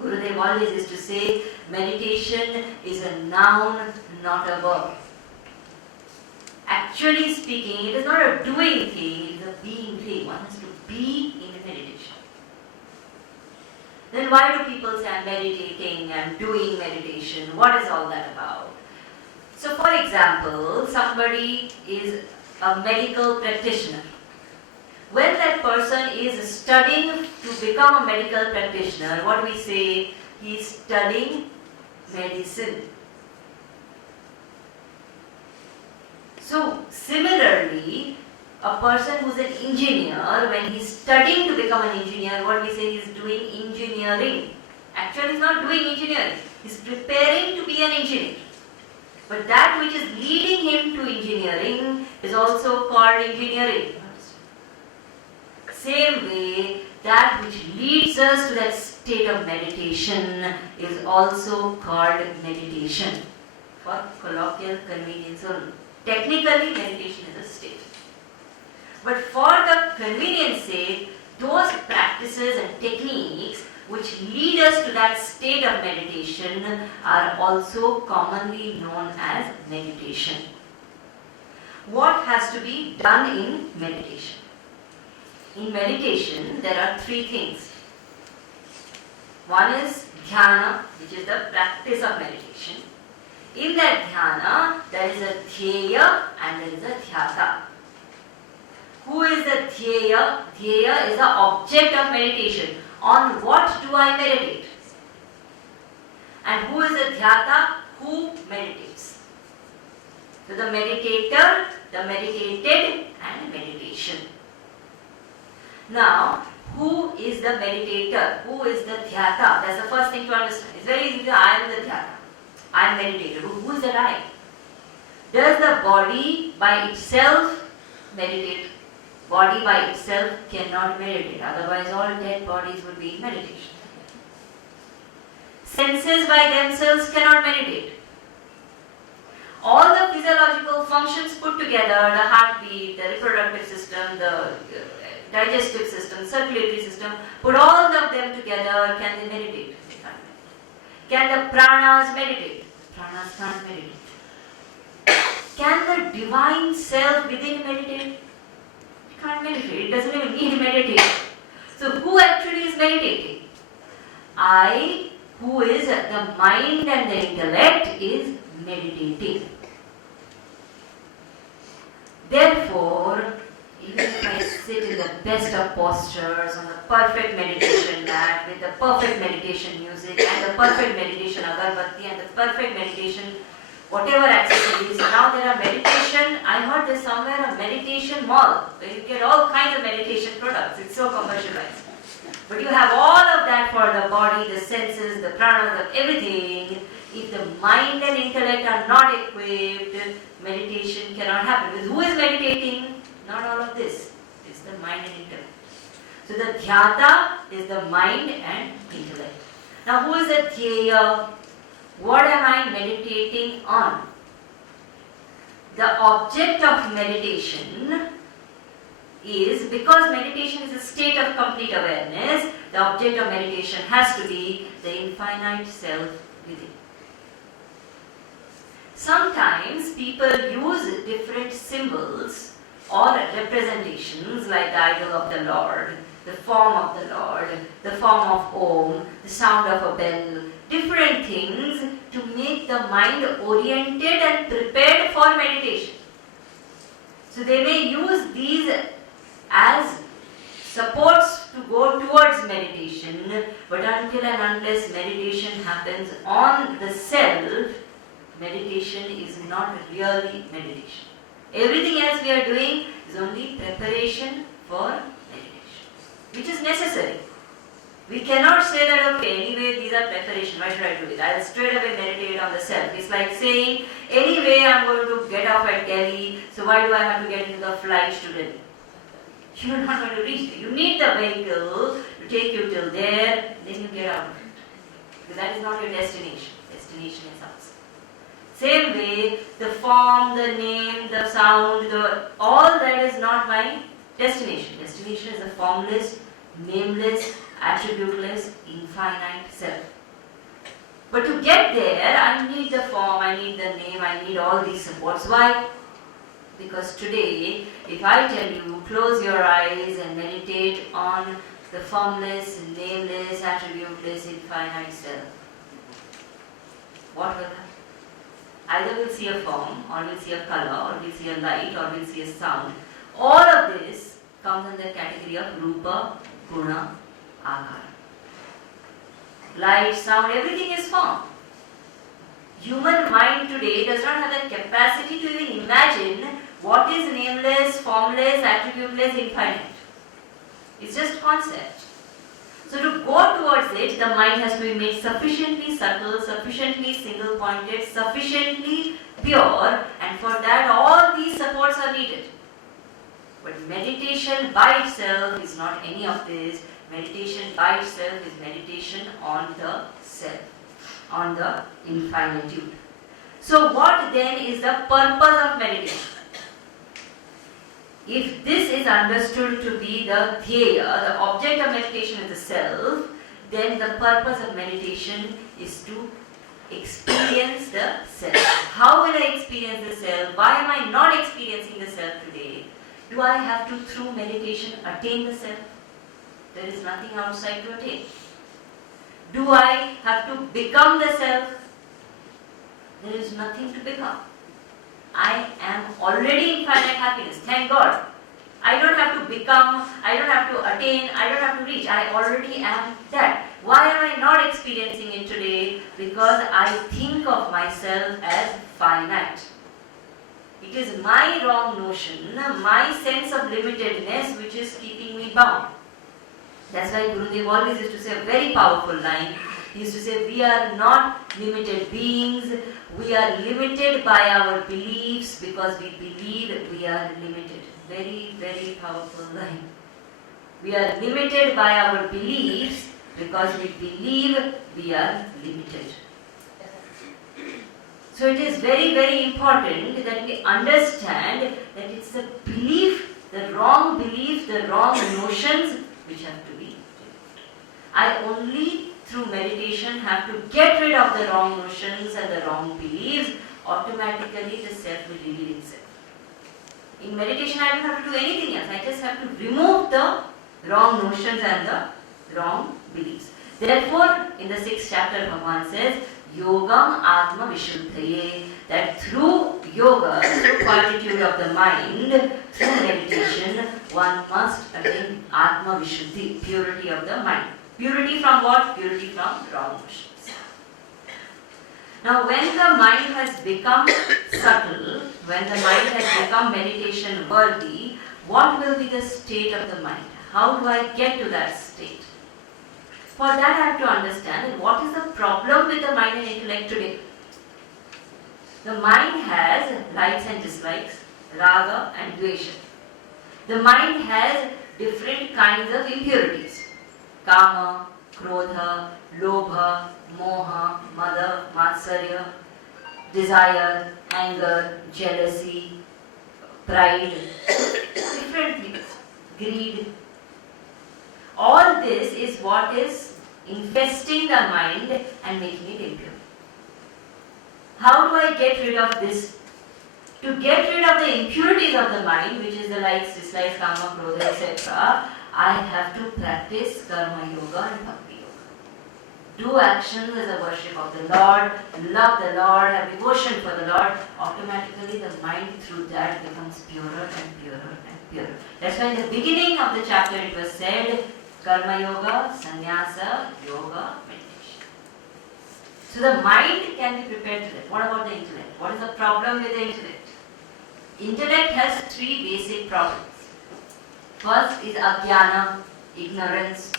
Gurudev always used to say, meditation is a noun, not a verb. Actually speaking, it is not a doing thing, it is a being thing. One has to be in meditation. Then why do people say I'm meditating, I'm doing meditation? What is all that about? So for example, somebody is a medical practitioner. When that person is studying to become a medical practitioner, what do we say? He is studying medicine. So similarly, a person who's an engineer, when he's studying to become an engineer, what we say is doing engineering. Actually, he's not doing engineering. He's preparing to be an engineer. But that which is leading him to engineering is also called engineering. Same way, that which leads us to that state of meditation is also called meditation. For colloquial convenience only. Technically, meditation is a state. But for the convenience sake, those practices and techniques which lead us to that state of meditation are also commonly known as meditation. What has to be done in meditation? In meditation, there are three things. One is dhyana, which is the practice of meditation. In that dhyana, there is a dhyeya and there is a dhyata. Who is the dhyeya? Dhyeya is the object of meditation. On what do I meditate? And who is the dhyata? Who meditates? So the meditator, the meditated, and meditation. Now, who is the meditator? Who is the dhyata? That's the first thing to understand. It's very easy to say, I am the dhyata. I am meditator. Who is that I? Does the body by itself meditate? Body by itself cannot meditate. Otherwise, all dead bodies would be in meditation. Senses by themselves cannot meditate. All the physiological functions put together, the heartbeat, the reproductive system, the digestive system, circulatory system, put all of them together, can they meditate? Can the pranas meditate? Pranas can't meditate. Can the divine self within meditate? It can't meditate. It doesn't even need meditation. So who actually is meditating? I, who is the mind and the intellect, is meditating. Therefore, even if I sit in the best of postures on the perfect meditation mat with the perfect meditation music and the perfect meditation agarbatti and the perfect meditation whatever accessories, now there are meditation, I heard there's somewhere a meditation mall where you get all kinds of meditation products. It's so commercialized. But you have all of that for the body, the senses, the prana, everything. If the mind and intellect are not equipped, meditation cannot happen. Because who is meditating? Not all of this. It's the mind and intellect. So the dhyata is the mind and intellect. Now who is the dhyeya? What am I meditating on? The object of meditation is, because meditation is a state of complete awareness, the object of meditation has to be the infinite self within. Sometimes people use different symbols or representations like the idol of the Lord, the form of the Lord, the form of Om, the sound of a bell, different things to make the mind oriented and prepared for meditation. So they may use these as supports to go towards meditation, but until and unless meditation happens on the self, meditation is not really meditation. Everything else we are doing is only preparation for meditation, which is necessary. We cannot say that, okay, anyway, these are preparation, why should I do it? I'll straight away meditate on the self. It's like saying, anyway, I'm going to get off at Delhi, so why do I have to get into the flight to Delhi? You're not going to reach there. You need the vehicle to take you till there, then you get out of it. Because that is not your destination. Destination is outside. Same way, the form, the name, the sound, all that is not my destination. Destination is a formless, nameless, attributeless, infinite self. But to get there, I need the form, I need the name, I need all these supports. Why? Because today, if I tell you, close your eyes and meditate on the formless, nameless, attributeless, infinite self, what will happen? Either we'll see a form, or we'll see a color, or we'll see a light, or we'll see a sound. All of this comes in the category of Rupa, Guna, Akara. Light, sound, everything is form. Human mind today does not have the capacity to even imagine what is nameless, formless, attributeless, infinite. It's just concept. So to go towards it, the mind has to be made sufficiently subtle, sufficiently single-pointed, sufficiently pure, and for that all these supports are needed. But meditation by itself is not any of this. Meditation by itself is meditation on the self, on the infinitude. So what then is the purpose of meditation? If this is understood to be the dhyaya, the object of meditation is the self, then the purpose of meditation is to experience the self. How will I experience the self? Why am I not experiencing the self today? Do I have to, through meditation, attain the self? There is nothing outside to attain. Do I have to become the self? There is nothing to become. I am already infinite happiness, thank God. I don't have to become, I don't have to attain, I don't have to reach. I already am that. Why am I not experiencing it today? Because I think of myself as finite. It is my wrong notion, my sense of limitedness which is keeping me bound. That's why Gurudev always used to say a very powerful line. He used to say, we are not limited beings, we are limited by our beliefs because we believe we are limited. Very, very powerful line. We are limited by our beliefs because we believe we are limited. So it is very, very important that we understand that it's the belief, the wrong belief, the wrong notions which have to be removed. I only through meditation have to get rid of the wrong notions and the wrong beliefs. Automatically the self will reveal itself. In meditation I don't have to do anything else. I just have to remove the wrong notions and the wrong beliefs. Therefore, in the 6th chapter, Bhagavan says, Yogam Atma Vishuddhaye, that through yoga, through quietude of the mind, through meditation, one must attain Atma Vishuddhi, purity of the mind. Purity from what? Purity from wrong notions. Now, when the mind has become subtle, when the mind has become meditation worthy, what will be the state of the mind? How do I get to that state? For that I have to understand what is the problem with the mind and intellect today. The mind has likes and dislikes, raga and dvesha. The mind has different kinds of impurities. Kama, krodha, lobha, moha, mada, matsarya, desire, anger, jealousy, pride, different things, greed. All this is what is infesting the mind and making it impure. How do I get rid of this? To get rid of the impurities of the mind, which is the likes, dislikes, kama, krodha, etc., I have to practice karma yoga and bhakti yoga. Do actions as a worship of the Lord, love the Lord, have devotion for the Lord. Automatically the mind through that becomes purer and purer and purer. That's why in the beginning of the chapter it was said, karma yoga, sannyasa, yoga, meditation. So the mind can be prepared to that. What about the intellect? What is the problem with the intellect? Intellect has 3 basic problems. First is ajnana, ignorance.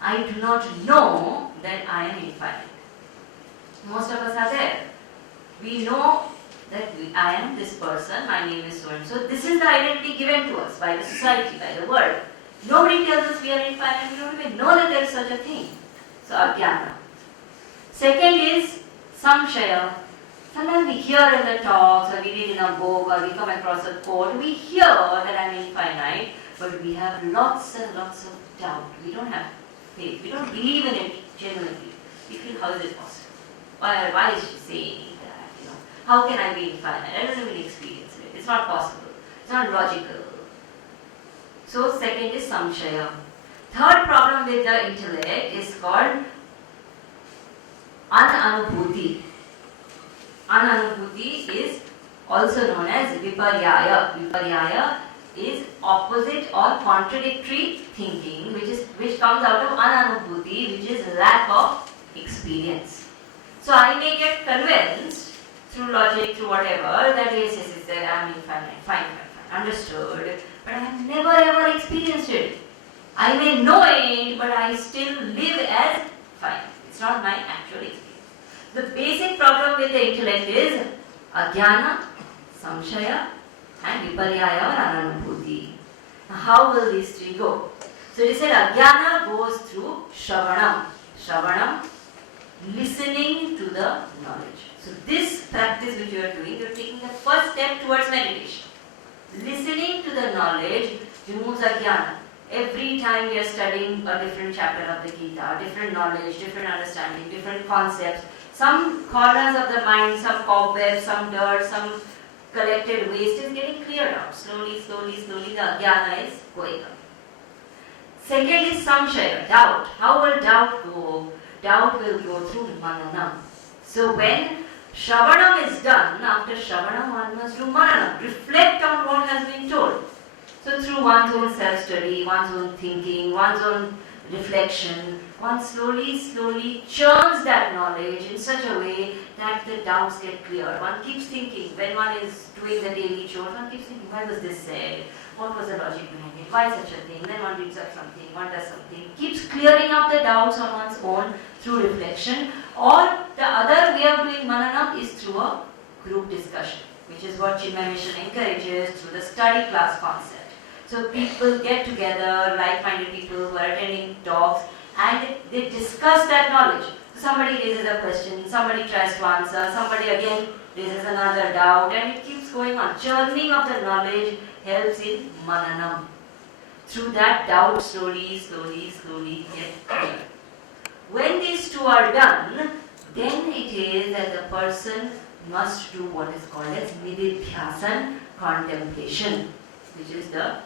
I do not know that I am infinite. Most of us are there. We know that I am this person, my name is so and so. This is the identity given to us by the society, by the world. Nobody tells us we are infinite, we don't even know that there is such a thing. So ajnana. Second is samshaya. Sometimes we hear in the talks, or we read in a book, or we come across a quote, we hear that I am infinite, but we have lots and lots of doubt. We don't have faith. We don't believe in it genuinely. We feel, how is it possible? Why is she saying that? How can I be infinite? I don't even experience it. It's not possible. It's not logical. So second is samshaya. Third problem with the intellect is called ananubhuti. Ananubhuti is also known as viparyaya. Viparyaya is opposite or contradictory thinking, which comes out of ananubhuti, which is lack of experience. So I may get convinced through logic, through whatever, that yes, there, I'm infinite, fine, understood, but I have never ever experienced it. I may know it, but I still live as fine. It's not my actual experience. The basic problem with the intellect is ajnana, samshaya, and viparyaya or ananubhuti. Now, how will these three go? So he said ajnana goes through shravanam. Shravanam, listening to the knowledge. So this practice which you are doing, you are taking the first step towards meditation. Listening to the knowledge removes ajnana. Every time we are studying a different chapter of the Gita, different knowledge, different understanding, different concepts, some corners of the mind, some cobwebs, some dirt, some collected waste is getting cleared out. Slowly, the ajnana is going up. Second is samshaya, doubt. How will doubt go? Doubt will go through mananam. So when shravanam is done, after shravanam one must do mananam. Reflect on what has been told. So through one's own self-study, one's own thinking, one's own reflection, one slowly churns that knowledge in such a way that the doubts get cleared. One keeps thinking, when one is doing the daily chores, one keeps thinking, why was this said? What was the logic behind it? Why such a thing? Then one reads up something, one does something. Keeps clearing up the doubts on one's own through reflection. Or the other way of doing mananam is through a group discussion, which is what Chinmaya Mission encourages through the study class concept. So people get together, like-minded people who are attending talks, and they discuss that knowledge. So somebody raises a question, somebody tries to answer, somebody again raises another doubt, and it keeps going on. Churning of the knowledge helps in mananam. Through that, doubt slowly get clear. When these two are done, then it is that the person must do what is called as nididhyasan, contemplation, which is the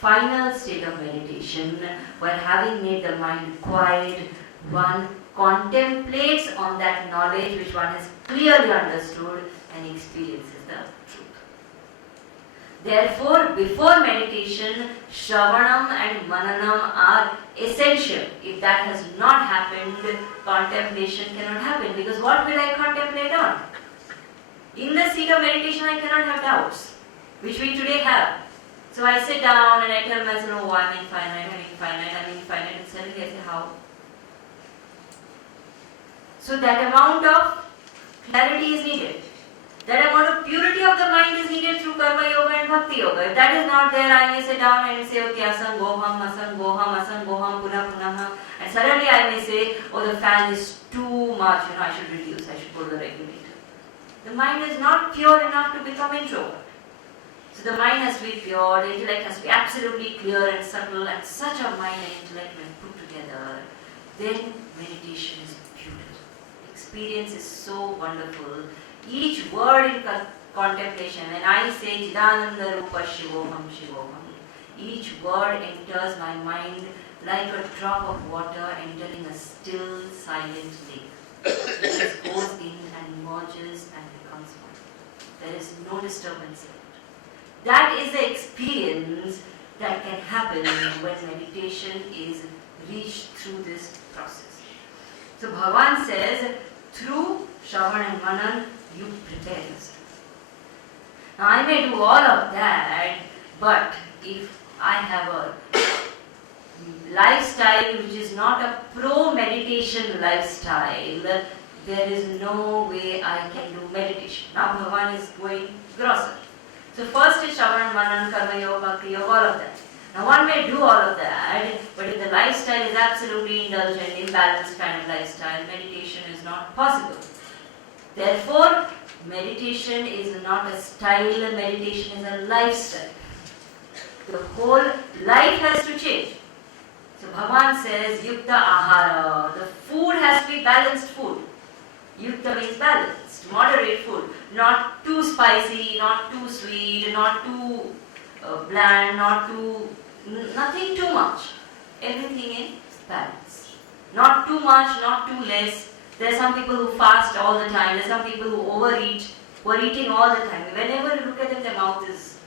final state of meditation, where having made the mind quiet, one contemplates on that knowledge which one has clearly understood and experiences the truth. Therefore, before meditation, shravanam and mananam are essential. If that has not happened, contemplation cannot happen, because what will I contemplate on? In the seat of meditation, I cannot have doubts, which we today have. So I sit down and I tell myself, oh, I'm infinite, and suddenly I say, how? So that amount of clarity is needed. That amount of purity of the mind is needed through karma yoga and bhakti yoga. If that is not there, I may sit down and say, okay, asangoham, punah. And suddenly I may say, oh, the fan is too much, I should reduce, I should pull the regulator. The mind is not pure enough to become introvert. So the mind has to be pure, the intellect has to be absolutely clear and subtle, and such a mind and intellect when put together, then meditation is beautiful. Experience is so wonderful. Each word in contemplation, when I say Chidananda Rupa Shivoham, each word enters my mind like a drop of water entering a still, silent lake. It just goes in and merges and becomes one. There is no disturbance in it. That is the experience that can happen when meditation is reached through this process. So Bhagavan says, through Shravan and Manan, you prepare yourself. Now I may do all of that, but if I have a lifestyle which is not a pro-meditation lifestyle, there is no way I can do meditation. Now Bhagavan is going grosser. So first is Shravan, Manan, Karma Yoga, Bhakti Yoga, all of that. Now one may do all of that, but if the lifestyle is absolutely indulgent, imbalanced kind of lifestyle, meditation is not possible. Therefore, meditation is not a style, meditation is a lifestyle. The whole life has to change. So Bhagavan says, Yukta Ahara, the food has to be balanced food. Yukta means balanced, moderate food. Not too spicy, not too sweet, not too bland, nothing too much. Everything in balance. Not too much, not too less. There are some people who fast all the time. There are some people who overeat, who are eating all the time. Whenever you look at them, their mouth is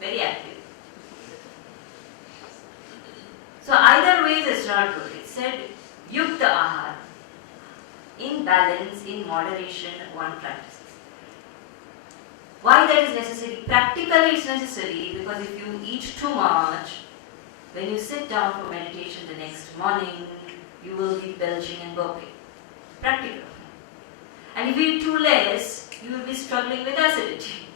very active. So either way, it's not good. It said, Yukta Ahar. in balance, in moderation, one practices. Why that is necessary? Practically it's necessary because if you eat too much, when you sit down for meditation the next morning, you will be belching and burping. Practical. And if you eat too less, you will be struggling with acidity.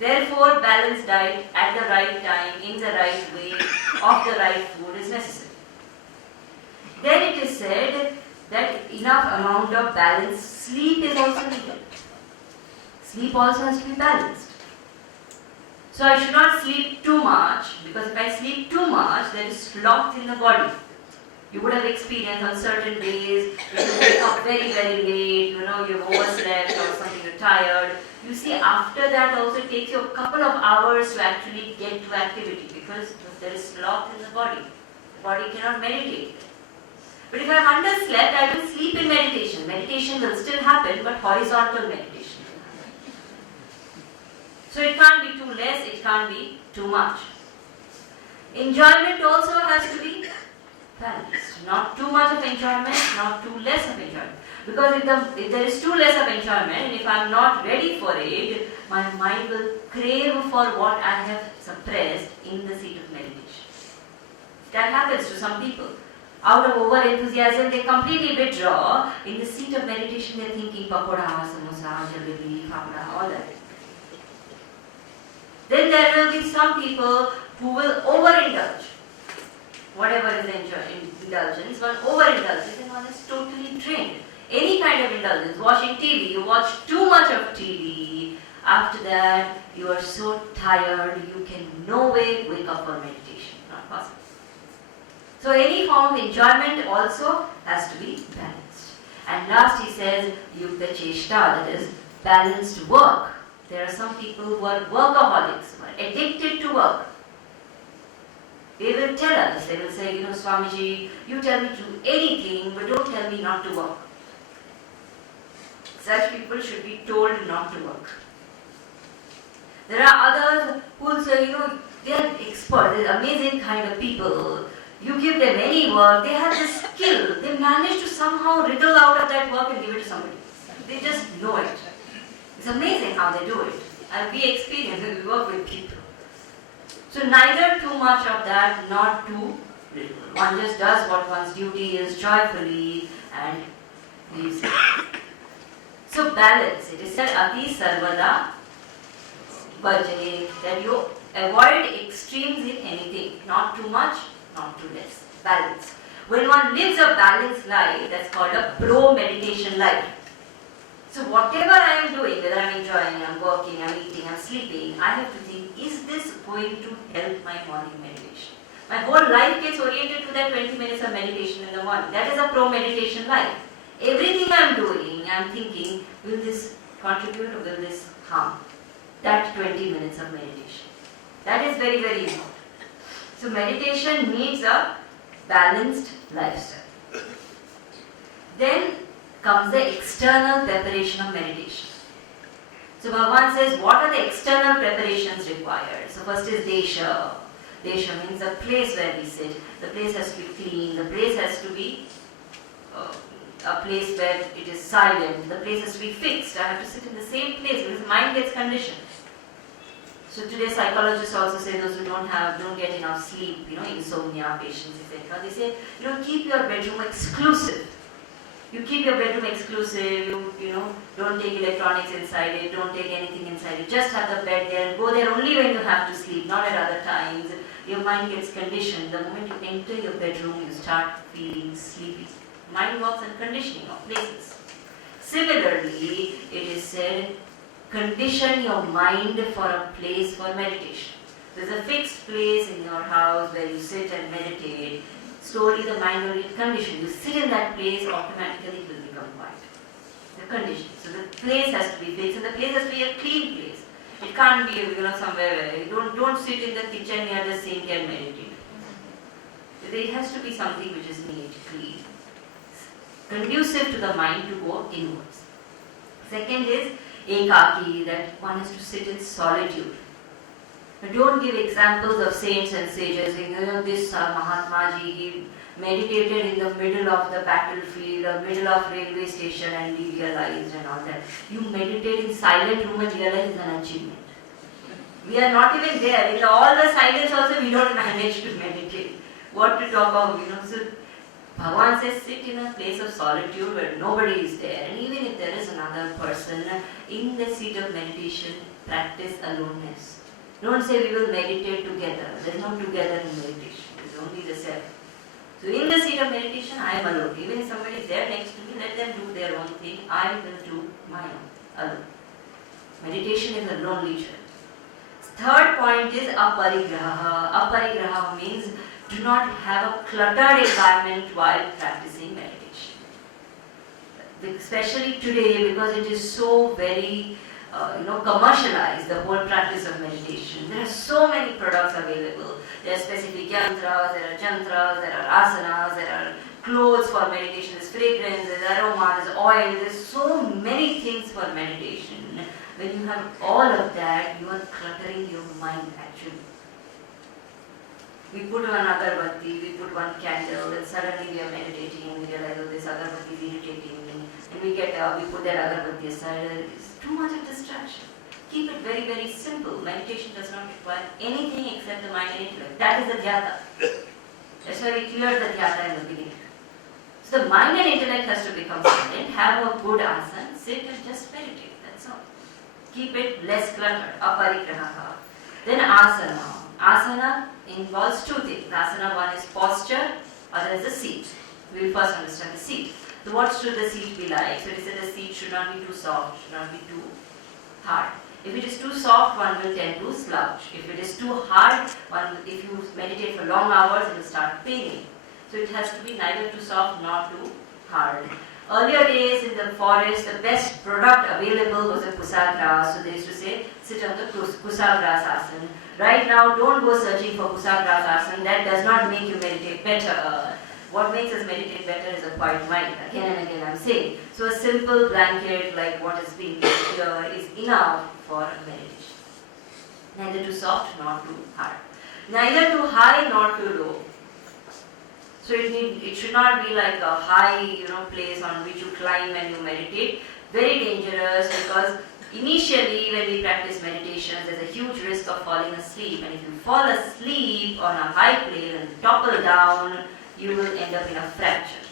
Therefore, balanced diet at the right time, in the right way, of the right food is necessary. Then it is said that enough amount of balanced sleep is also needed. Sleep also has to be balanced. So I should not sleep too much, because if I sleep too much, there is sloth in the body. You would have experienced on certain days, you wake up very, very late, you've overslept or something, you're tired. You see, after that also it takes you a couple of hours to actually get to activity, because there is sloth in the body. The body cannot meditate. But if I'm underslept, I will sleep in meditation. Meditation will still happen, but horizontal meditation. So it can't be too less, it can't be too much. Enjoyment also has to be balanced. Not too much of enjoyment, not too less of enjoyment. Because if there is too less of enjoyment, and if I am not ready for it, my mind will crave for what I have suppressed in the seat of meditation. That happens to some people. Out of over-enthusiasm, they completely withdraw. In the seat of meditation, they are thinking pakoda, samosa, jalebi, fafda, all that. Then there will be some people who will overindulge. Whatever is indulgence, one overindulges and one is totally drained. Any kind of indulgence, watching TV, you watch too much of TV, after that you are so tired, you can no way wake up for meditation, not possible. So any form of enjoyment also has to be balanced. And last he says, yukta cheshta, that is balanced work. There are some people who are workaholics, who are addicted to work. They will tell us, they will say, Swamiji, you tell me to do anything, but don't tell me not to work. Such people should be told not to work. There are others who will say, they are experts, they are amazing kind of people. You give them any work, they have this skill, they manage to somehow wriggle out of that work and give it to somebody. They just know it. It's amazing how they do it. And we experience it, we work with people. So neither too much of that, not too little. One just does what one's duty is joyfully and leaves it. So balance. It is said ati sarvada bhajane, that you avoid extremes in anything. Not too much, not too less. Balance. When one lives a balanced life, that's called a pro-meditation life. So whatever I am doing, whether I'm enjoying, I'm working, I'm eating, I'm sleeping, I have to think, is this going to help my morning meditation? My whole life gets oriented to that 20 minutes of meditation in the morning. That is a pro-meditation life. Everything I'm doing, I'm thinking, will this contribute or will this harm? That 20 minutes of meditation. That is very, very important. So meditation needs a balanced lifestyle. Then comes the external preparation of meditation. So Bhagavan says, what are the external preparations required? So first is desha. Desha means the place where we sit. The place has to be clean. The place has to be a place where it is silent. The place has to be fixed. I have to sit in the same place because the mind gets conditioned. So today psychologists also say those who don't get enough sleep, insomnia patients, etc. They say, keep your bedroom exclusive. You keep your bedroom exclusive, don't take electronics inside it, don't take anything inside it. Just have the bed there and go there only when you have to sleep, not at other times. Your mind gets conditioned. The moment you enter your bedroom, you start feeling sleepy. Mind works on conditioning of places. Similarly, it is said, condition your mind for a place for meditation. There's a fixed place in your house where you sit and meditate. Slowly the mind will get conditioned. You sit in that place, automatically it will become quiet. The condition. So the place has to be fixed and the place has to be a clean place. It can't be, somewhere where you don't sit in the kitchen near the sink and meditate. There has to be something which is neat, clean, conducive to the mind to go inwards. Second is ekaki, that one has to sit in solitude. Don't give examples of saints and sages. This Mahatma Ji, meditated in the middle of the battlefield or middle of railway station and realized and all that. You meditate in silent room and realize is an achievement. We are not even there. In all the silence also we don't manage to meditate. What to talk of, So Bhagavan says sit in a place of solitude where nobody is there. And even if there is another person, in the seat of meditation, practice aloneness. Don't say we will meditate together. There is no together in meditation. It is only the self. So in the seat of meditation, I am alone. Even if somebody is there next to me, let them do their own thing. I will do my own, alone. Meditation is a lonely journey. Third point is aparigraha. Aparigraha means do not have a cluttered environment while practicing meditation. Especially today, because it is so very commercialized, the whole practice of meditation. There are so many products available. There are specific yantras, there are jantras, there are asanas, there are clothes for meditation, there's fragrance, there's aroma, there's oil, there's so many things for meditation. When you have all of that, you are cluttering your mind actually. We put one agarbatti, we put one candle, and suddenly we are meditating and we realize, oh, this agarbatti is irritating me. And we put that agarbatti aside. It's too much of distraction. Keep it very, very simple. Meditation does not require anything except the mind and intellect. That is the dhyata. That's why we cleared the dhyata in the beginning. So the mind and intellect has to become silent, have a good asana, sit and just meditate. That's all. Keep it less cluttered. Aparigraha. Then asana. Asana involves two things. Asana, one is posture, other is the seat. We will first understand the seat. So what should the seat be like? So we said the seat should not be too soft, should not be too hard. If it is too soft, one will tend to slouch. If it is too hard, if you meditate for long hours, it will start paining. So it has to be neither too soft nor too hard. Earlier days in the forest, the best product available was a kusa grass. So they used to say, sit on the kusa grass asana. Right now, don't go searching for kusa grass asana. That does not make you meditate better. What makes us meditate better is a quiet mind. Again and again I'm saying. So a simple blanket like what is being used here is enough for meditation. Neither too soft nor too hard. Neither too high nor too low. So it should not be like a high place on which you climb and you meditate. Very dangerous because initially when we practice meditation there's a huge risk of falling asleep, and if you fall asleep on a high place and topple down, you will end up in a fracture.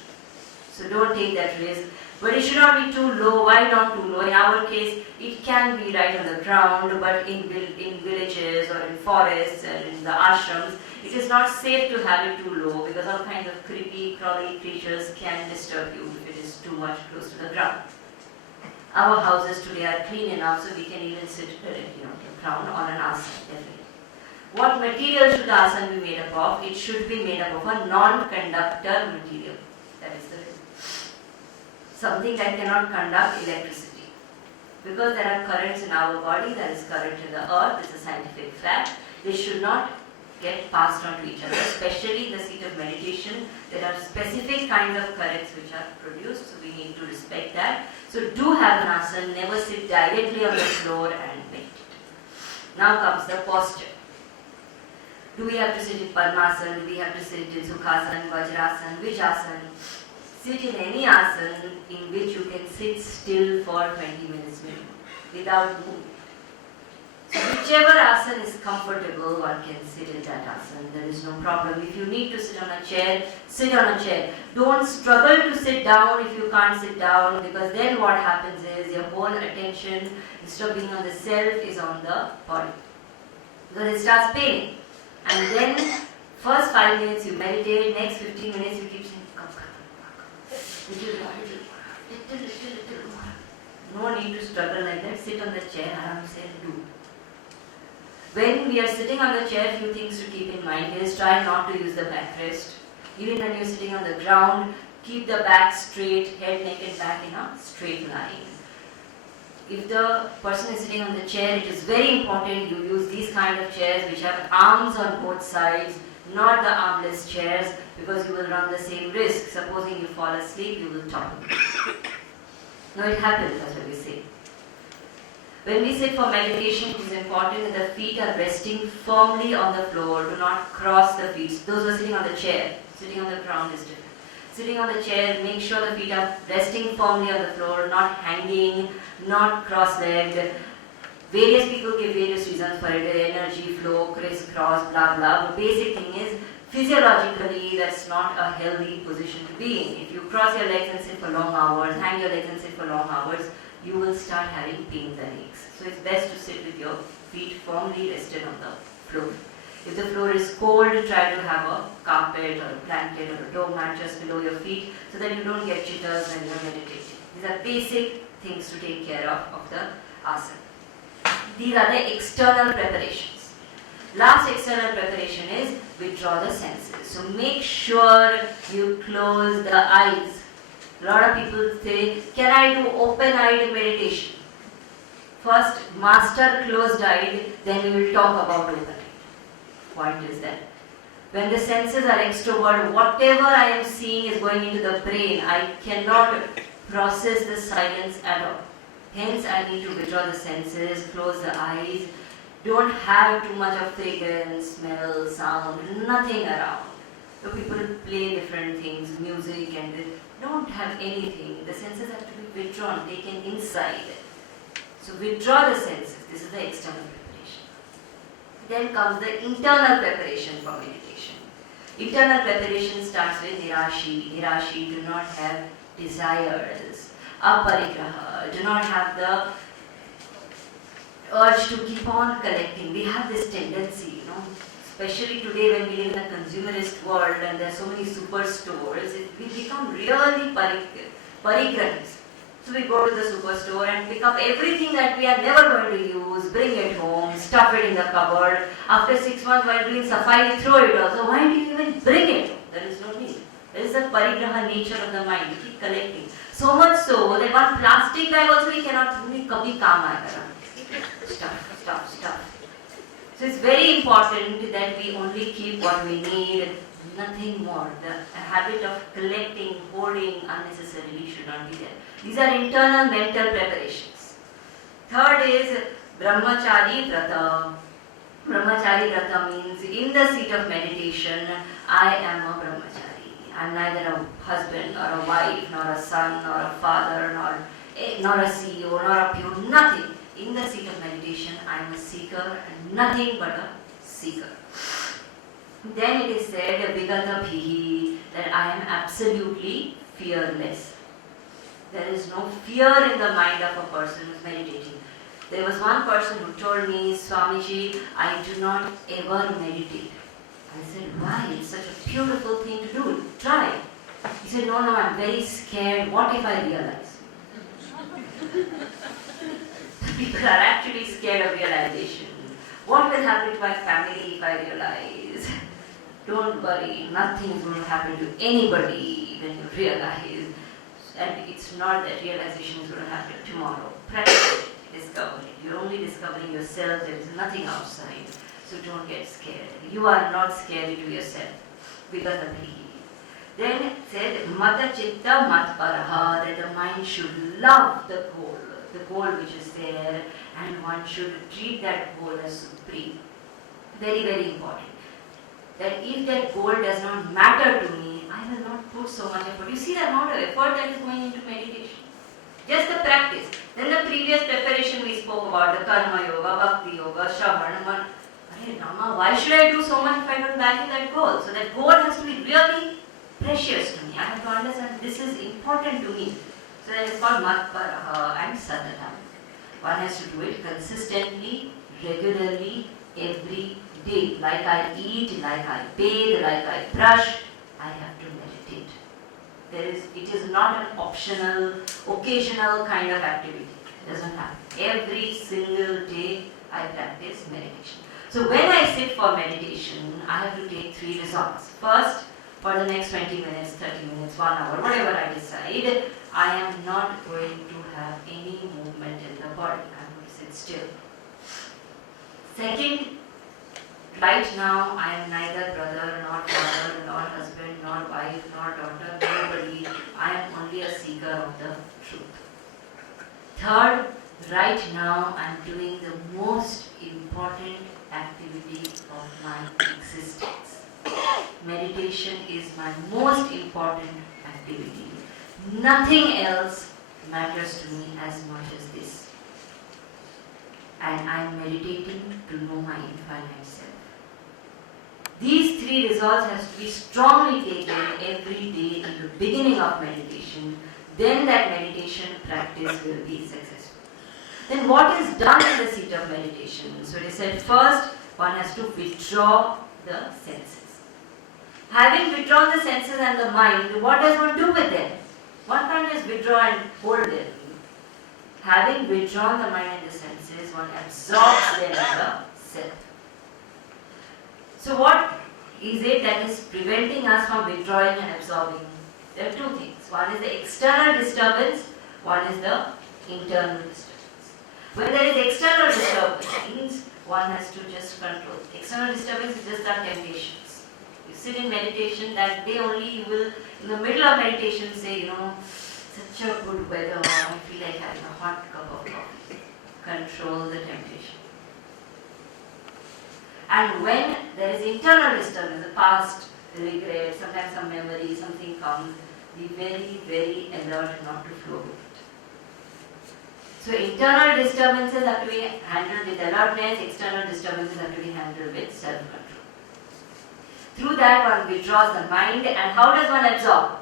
So don't take that risk. But it should not be too low. Why not too low? In our case, it can be right on the ground, but in villages or in forests and in the ashrams, it is not safe to have it too low because all kinds of creepy, crawly creatures can disturb you if it is too much close to the ground. Our houses today are clean enough so we can even sit directly on the ground on an asana, definitely. What material should the asana be made up of? It should be made up of a non-conductor material. That is the something that cannot conduct electricity. Because there are currents in our body, there is current in the earth, it's a scientific fact. They should not get passed on to each other, especially in the seat of meditation. There are specific kinds of currents which are produced, so we need to respect that. So do have an asana, never sit directly on the floor and meditate. Now comes the posture. Do we have to sit in Padmasana? Do we have to sit in Sukhasana, Vajrasana, which asana? Sit in any asana in which you can sit still for 20 minutes minimum, without moving. So whichever asana is comfortable, one can sit in that asana. There is no problem. If you need to sit on a chair, sit on a chair. Don't struggle to sit down if you can't sit down, because then what happens is your whole attention, instead of being on the self, is on the body. Because it starts paining. And then first 5 minutes you meditate, next 15 minutes you keep saying, little more. No need to struggle like that. Sit on the chair, aram se do. When we are sitting on the chair, few things to keep in mind is try not to use the backrest. Even when you are sitting on the ground, keep the back straight, head, neck and back in a straight line. If the person is sitting on the chair, it is very important you use these kind of chairs which have arms on both sides, not the armless chairs, because you will run the same risk. Supposing you fall asleep, you will topple. Now it happens, that's what we say. When we sit for meditation, it is important that the feet are resting firmly on the floor. Do not cross the feet. Those who are sitting on the chair, Sitting on the ground is different. Sitting on the chair, make sure the feet are resting firmly on the floor, not hanging, not cross-legged. Various people give various reasons for it, energy flow, crisscross, blah blah. The basic thing is, physiologically, that's not a healthy position to be in. If you cross your legs and sit for long hours, hang your legs and sit for long hours, you will start having pains and aches. So it's best to sit with your feet firmly rested on the floor. If the floor is cold, try to have a carpet or a blanket or a doormat just below your feet so that you don't get jitters when you're meditating. These are basic things to take care of the asana. These are the external preparations. Last external preparation is withdraw the senses. So make sure you close the eyes. A lot of people say, can I do open-eyed meditation? First, master closed-eyed, then we will talk about open-eyed. Point is that when the senses are extrovert, whatever I am seeing is going into the brain. I cannot process the silence at all. Hence, I need to withdraw the senses, close the eyes. Don't have too much of fragrance, smell, sound, nothing around. So people play different things, music, and they don't have anything. The senses have to be withdrawn, taken inside. So withdraw the senses. This is the external preparation. Then comes the internal preparation for meditation. Internal preparation starts with nirashi. Nirashi, do not have desires. Aparigraha, do not have the urge to keep on collecting. We have this tendency, especially today when we live in a consumerist world and there are so many superstores, we become really parigrahis. So we go to the superstore and pick up everything that we are never going to use, bring it home, stuff it in the cupboard. After 6 months while doing safai, we throw it also. Why do you even bring it home? There is no need. There is the parigraha nature of the mind. We keep collecting. So much so that one plastic bag also we cannot kabhi kaam aayega. Stuff. So it's very important that we only keep what we need, nothing more. The habit of collecting, hoarding unnecessarily should not be there. These are internal mental preparations. Third is Brahmachari Vrata. Brahmachari Vrata means in the seat of meditation, I am a Brahmachari. I am neither a husband or a wife, nor a son, nor a father, nor a CEO, nor a peon, nothing. In the seat of meditation, I am a seeker and nothing but a seeker. Then it is said, Vigata Bhihi, that I am absolutely fearless. There is no fear in the mind of a person who is meditating. There was one person who told me, Swamiji, I do not ever meditate. I said, why? It's such a beautiful thing to do. Try. He said, no, I'm very scared. What if I realize? People are actually scared of realization. What will happen to my family if I realize? Don't worry, nothing is going to happen to anybody when you realize. And it's not that realization is going to happen tomorrow. Practice it, discover it. You're only discovering yourself, there is nothing outside. So don't get scared. You are not scary to yourself. Then it said, Mata Chitta Matparaha, that the mind should love the goal which is there, and one should treat that goal as supreme. Very, very important. That if that goal does not matter to me, I will not put so much effort. You see the amount of effort that is going into meditation. Just the practice. Then the previous preparation we spoke about, the karma yoga, bhakti yoga, shravana. Rama, why should I do so much if I don't value that goal? So that goal has to be really precious to me. I have to understand this is important to me. So that is called Matparaha and Satatam. One has to do it consistently, regularly, every day. Like I eat, like I bathe, like I brush, I have to meditate. It is not an optional, occasional kind of activity. It doesn't happen. Every single day I practice meditation. So when I sit for meditation, I have to take 3 resolves. First, for the next 20 minutes, 30 minutes, 1 hour, whatever I decide, I am not going to have any movement in the body. I am going to sit still. Second, right now I am neither brother, nor father, nor husband, nor wife, nor daughter, nobody. I am only a seeker of the truth. Third, right now I am doing the most important activity of my existence. meditation is my most important activity. Nothing else matters to me as much as this. And I am meditating to know my infinite self. These three resolves have to be strongly taken every day in the beginning of meditation. Then that meditation practice will be successful. Then what is done in the seat of meditation? So it is said first one has to withdraw the senses. Having withdrawn the senses and the mind, what does one do with them? One can't just withdraw and hold them. Having withdrawn the mind and the senses, one absorbs them in the self. So what is it that is preventing us from withdrawing and absorbing? There are two things. One is the external disturbance, one is the internal disturbance. When there is external disturbance, it means one has to just control. External disturbance is just our temptations. You sit in meditation, that day only you will, in the middle of meditation, say, such a good weather, I feel like having a hot cup of coffee. Control the temptation. And when there is internal disturbance, the past, the regret, sometimes some memory, something comes, be very, very alert not to flow with it. So internal disturbances have to be handled with alertness, external disturbances have to be handled with self-control. Through that one withdraws the mind, and how does one absorb?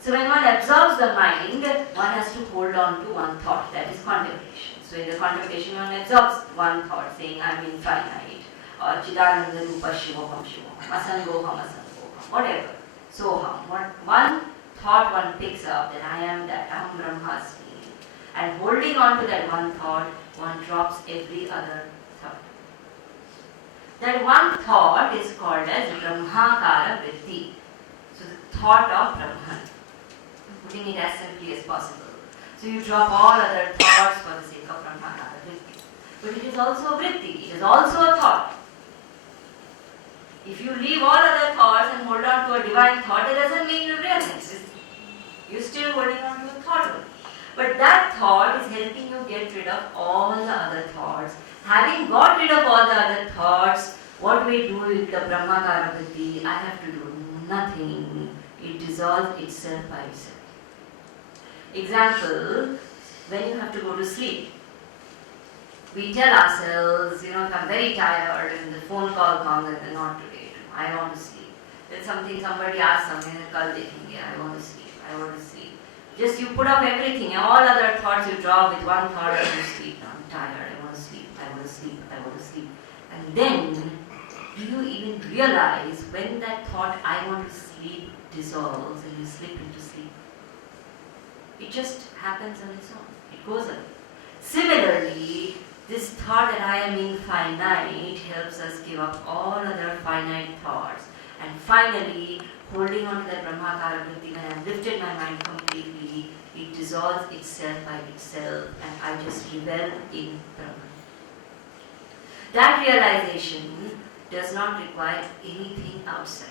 So when one absorbs the mind, one has to hold on to one thought, that is contemplation. So in the contemplation one absorbs one thought saying I am infinite, or Chidananda Rupa Shivoham Shivoham, Asangoham Asangoham, whatever. Soham. One thought one picks up that I am that, Aham Brahmasmi. And holding on to that one thought, one drops every other thought. That one thought is called as Brahmakara Vritti. So the thought of Brahman. Putting it as simply as possible. So you drop all other thoughts for the sake of Brahmakara Vritti. But it is also a Vritti, it is also a thought. If you leave all other thoughts and hold on to a divine thought, it doesn't mean you realize it. You're still holding on to a thought only. But that thought is helping you get rid of all the other thoughts. Having got rid of all the other thoughts, what do we do with the Brahmakara Vritti? I have to do nothing. It dissolves itself by itself. Example, when you have to go to sleep, we tell ourselves, if I'm very tired and the phone call comes and then not today, I want to sleep. Then somebody asks something, I want to sleep, I want to sleep. Just you put up everything, all other thoughts you drop with one thought, I want to sleep, I'm tired, I want to sleep, I want to sleep, I want to sleep. And then, do you even realize when that thought, I want to sleep, dissolves and you slip into sleep? It just happens on its own. It goes away. Similarly, this thought that I am infinite helps us give up all other finite thoughts. And finally, holding on to that Brahmakara Vritti, when I have lifted my mind completely, it dissolves itself by itself and I just revel in Brahman. That realization does not require anything outside.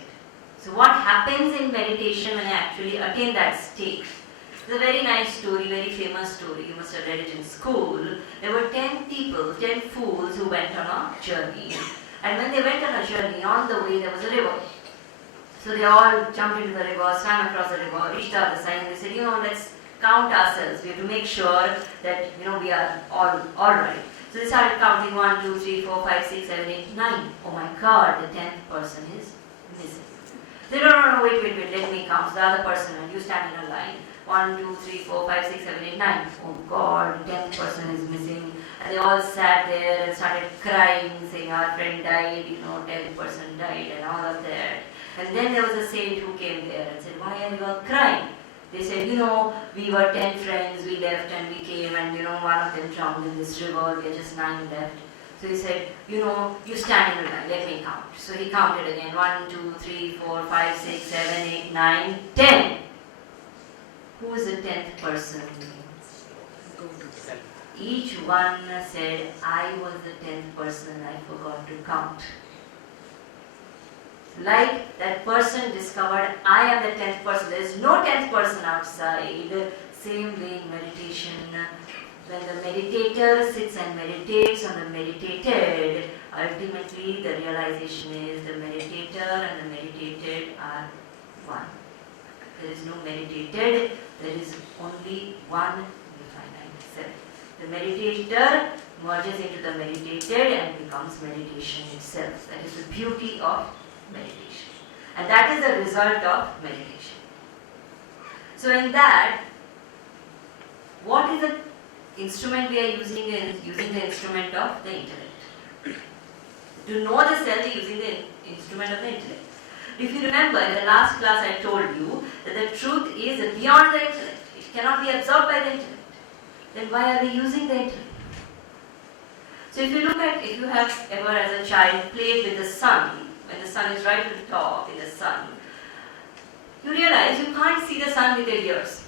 So what happens in meditation when I actually attain that state? It's a very nice story, very famous story. You must have read it in school. There were 10 people, 10 fools who went on a journey. And when they went on a journey, on the way there was a river. So they all jumped into the river, swam across the river, reached out the side, and they said, let's count ourselves. We have to make sure that, we are all right. So they started counting 1, 2, 3, 4, 5, 6, 7, 8, 9. Oh my God, the 10th person is missing. They don't know, wait, let me count. So the other person, and you stand in a line. 1, 2, 3, 4, 5, 6, 7, 8, 9. Oh God, the 10th person is missing. And they all sat there and started crying, saying, our friend died, 10th person died, and all of that. And then there was a saint who came there and said, why are you all crying? They said, we were 10 friends, we left and we came and, one of them drowned in this river, we are just 9 left. So he said, you stand in a line, let me count. So he counted again, 1, 2, 3, 4, 5, 6, 7, 8, 9, 10. Who is the 10th person? Each one said, I was the 10th person, I forgot to count. Like that person discovered, I am the 10th person. There is no 10th person outside. Same way in meditation, when the meditator sits and meditates on the meditated, ultimately the realization is the meditator and the meditated are one. There is no meditated, there is only one infinite self. The meditator merges into the meditated and becomes meditation itself. That is the beauty of meditation. And that is the result of meditation. So in that, what is the instrument we are using? Is using the instrument of the intellect. To know the self, using the instrument of the intellect. If you remember, in the last class I told you that the truth is beyond the intellect. It cannot be absorbed by the intellect. Then why are we using the intellect? So if you have ever as a child played with the sun, when the sun is right at the top in the sun, you realize you can't see the sun with your ears.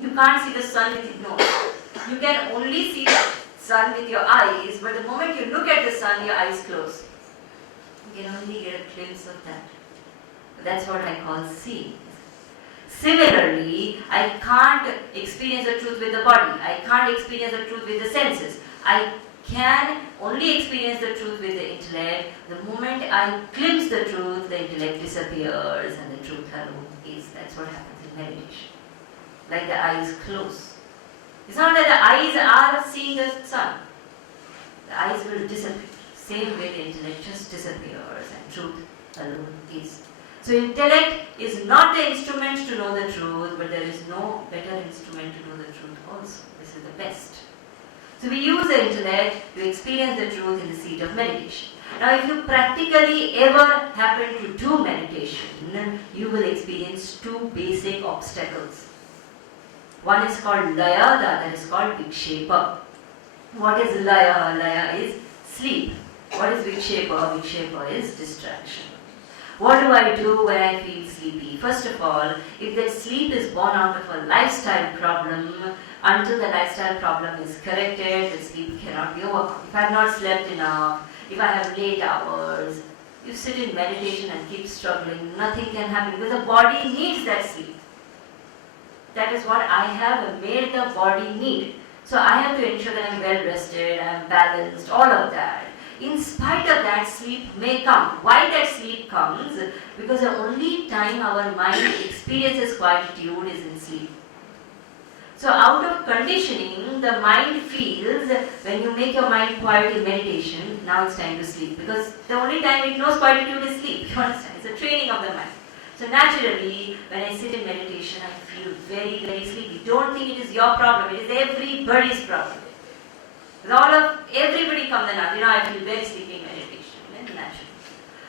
You can't see the sun with your nose. You can only see the sun with your eyes, but the moment you look at the sun, your eyes close. You can only get a glimpse of that. That's what I call seeing. Similarly, I can't experience the truth with the body. I can't experience the truth with the senses. I can only experience the truth with the intellect. The moment I glimpse the truth, the intellect disappears and the truth alone is. That's what happens in meditation. Like the eyes close. It's not that the eyes are seeing the sun. The eyes will disappear. Same way the intellect just disappears and truth alone is. So intellect is not the instrument to know the truth, but there is no better instrument to know the truth also. This is the best. So we use the intellect to experience the truth in the seat of meditation. Now if you practically ever happen to do meditation, you will experience two basic obstacles. One is called laya, the other is called vikshepa. What is laya? Laya is sleep. What is vikshepa? Vikshepa is distraction. What do I do when I feel sleepy? First of all, if that sleep is born out of a lifestyle problem, until the lifestyle problem is corrected, the sleep cannot be overcome. If I have not slept enough, if I have late hours, you sit in meditation and keep struggling, nothing can happen because the body needs that sleep. That is what I have made the body need. So I have to ensure that I am well rested, I am balanced, all of that. In spite of that, sleep may come. Why that sleep comes? Because the only time our mind experiences quietude is in sleep. So out of conditioning, the mind feels when you make your mind quiet in meditation, now it's time to sleep. Because the only time it knows quietude is sleep. You understand? It's a training of the mind. So naturally, when I sit in meditation, I feel very, very sleepy. Don't think it is your problem. It is everybody's problem. Everybody comes and asks, I feel very sleepy in meditation. Naturally.